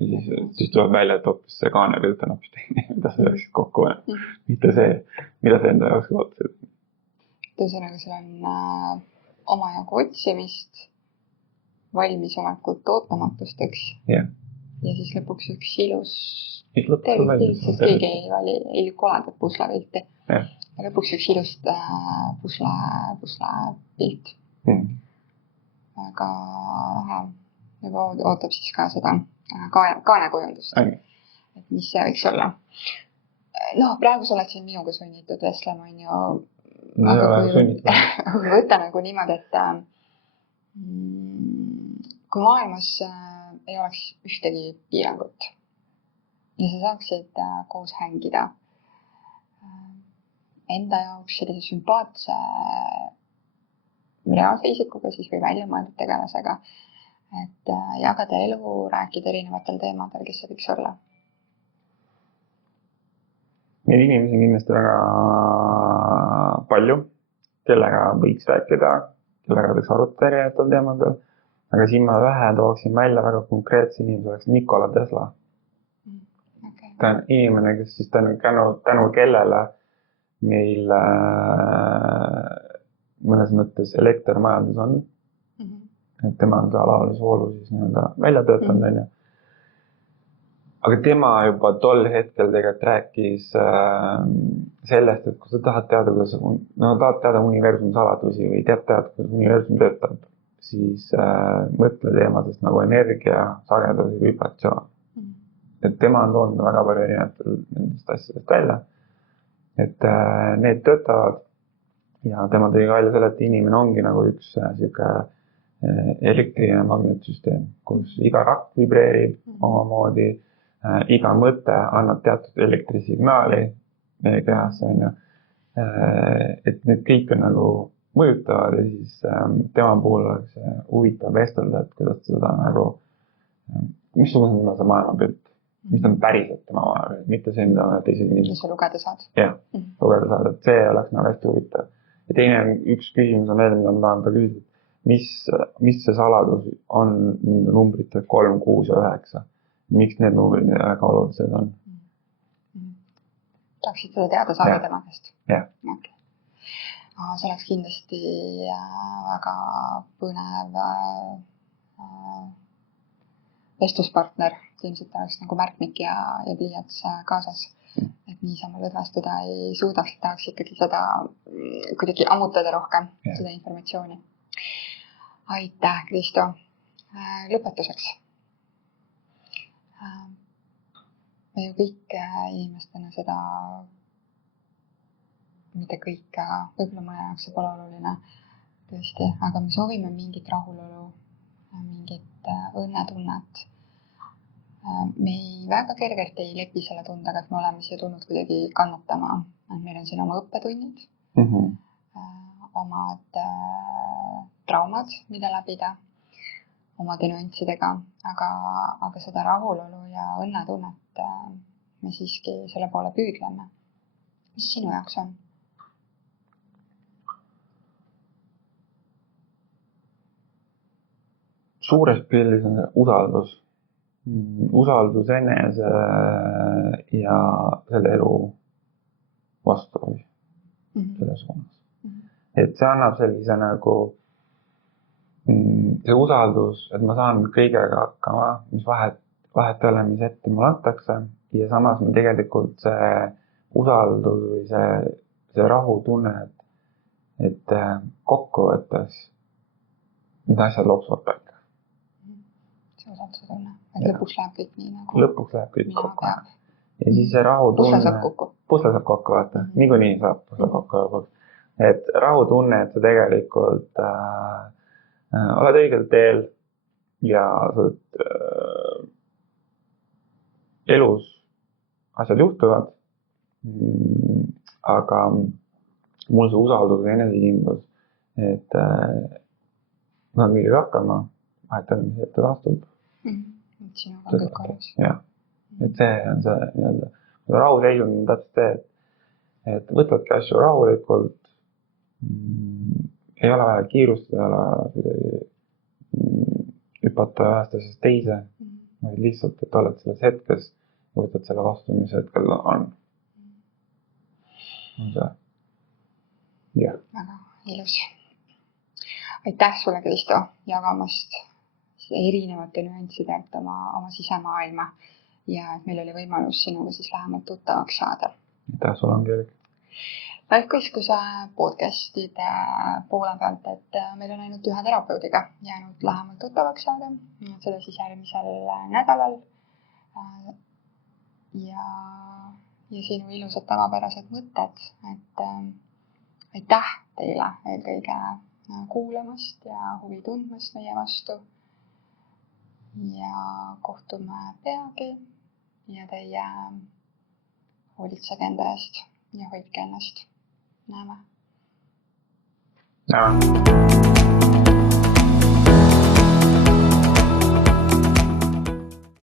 Ja siis tuleb välja, et hoopis see kaanepilt on hoopis teine, mida sa peaksid kokku panema. Mitte see, mida sa enda jaoks ootasid. Tõusõnaga, seal on omajagu otsimist, valmisolekut ootamatusteks. Ja siis lõpuks üks ilus sest keegi ei koledat puslapilti. Ja lõpuks üks ilust puslapilt. Aga juba ootab siis ka seda kaanekujundust. Et mis see võiks olla. Praegu sa oled siin minuga sunnitud vestlema, on ju. Võtta nagu niimoodi, et kui maailmas ei oleks ühtegi piirangut ja sa saaksid koos hängida enda jaoks sellise sümpaatse reaalse isikuga siis või väljamõeldud tegelasega, et jagada elu, rääkida erinevatel teemadel, kes see võiks olla? Neid inimesi on kindlasti väga palju, kellega võiks rääkida, kellega võiks arutada erinevatel teemadel, aga siin ma ühe tooksin välja väga konkreetse inimese, oleks Nikola Tesla. Okay. Ta on inimene, kes siis tänu kellele meil mõnes mõttes elektermajandus on. Et tema on alalise voolu siis välja töötanud, on ju. Aga tema juba tol hetkel tegelikult rääkis sellest, et kui sa tahad teada, universumi saladusi või teada, kuidas universum töötab, siis mõtle teemadest nagu energia, sagedus ja vibratsioon. Et tema on toonud väga palju erinevatel nendest asjadest välja. Et need töötavad ja tema tõi välja selle, et inimene ongi nagu üks elektri- ja magnetsüsteem, kus iga rakk vibreerib omamoodi, iga mõte annab teatud elektrisignaali meie kehasse, on ju. Et need kõik on nagu mõjutavad ja siis tema puhul oleks huvitav vestelda, et kuidas seda nagu, missugune see maailmapilt, mis on päriselt tema maailmapilt, mitte see, mida teised inimesed. Mis sa lugeda saad. Jah, lugeda saad, et see oleks nagu hästi huvitav. Ja teine üks küsimus on veel, mida ma tahan ta küsida. Mis see saladus on nende numbrite 3, 6 ja 9? Miks need numbrid väga olulised on? Tahaksid seda teada saada tema käest? Jah. Okay. See oleks kindlasti väga põnev vestluspartner. Ilmselt oleks nagu märkmik ja pliiats kaasas. Et niisama lõdvastuda ei suudaks, tahaks ikkagi seda kuidagi ammutada rohkem, seda informatsiooni. Aitäh, Kristo. Lõpetuseks. Me ju kõik inimestena seda, mitte kõik, võib-olla mõne jaoks see pole oluline tõesti, aga me soovime mingit rahulolu, mingit õnnetunnet. Me ei väga kergelt ei lepi selle tundega, et me oleme siia tulnud kuidagi kannatama. Meil on siin oma õppetunnid, omad traumad, mida läbida, omade nüanssidega, aga seda rahulolu ja õnnetunnet me siiski selle poole püüdleme. Mis sinu jaoks on? Suures pildis on usaldus. Usaldus enese ja selle elu vastu selle suunas. Et see annab sellise nagu see usaldus, et ma saan kõigega hakkama, mis vahet ole, mis ette mulle antakse ja samas me tegelikult see usaldus või see rahu tunne, et kokkuvõttes need asjad loksuvad paika. See usalduse tunne, et lõpuks läheb kõik nii nagu... Lõpuks läheb kõik kokku. Ja siis see rahu tunne... Pusle saab kokku, vaata. Niikuinii saab pusle kokku. Et rahu tunne, et sa tegelikult oled õigel teel ja sa elus asjad juhtuvad, aga mul see usaldus ja enesekindlus, et ma saan kõigega hakkama, vahetan, mis ette taastub. Sinuga kõik korras. Jah, et see on see nii-öelda. Rahu seisund on täpselt see, et võtadki asju rahulikult, ei ole vaja kiirustada, ei ole hüpata ühest asjast teise, vaid lihtsalt, et oled selles hetkes ja võtad selle vastu, mis hetkel on. On see? Jah. Väga ilus. Aitäh sulle, Kristo, jagamast erinevate nüanssidelt oma sisemaailma ja et meil oli võimalus sinuga siis lähemalt tuttavaks saada. Aitäh sulle, Angelik. Välkkõiskuse podcastide poole pealt, et meil on ainult ühe terapeudiga jäänud lähemalt tuttavaks saada. Seda siis järgmisel nädalal. Ja sinu ilusad tavapärased mõtted, et aitäh teile eelkõige kuulamast ja huvi tundmast meie vastu. Ja kohtume peagi ja teie hoolitsege enda eest ja hoidke ennast. Näeme. Näeme.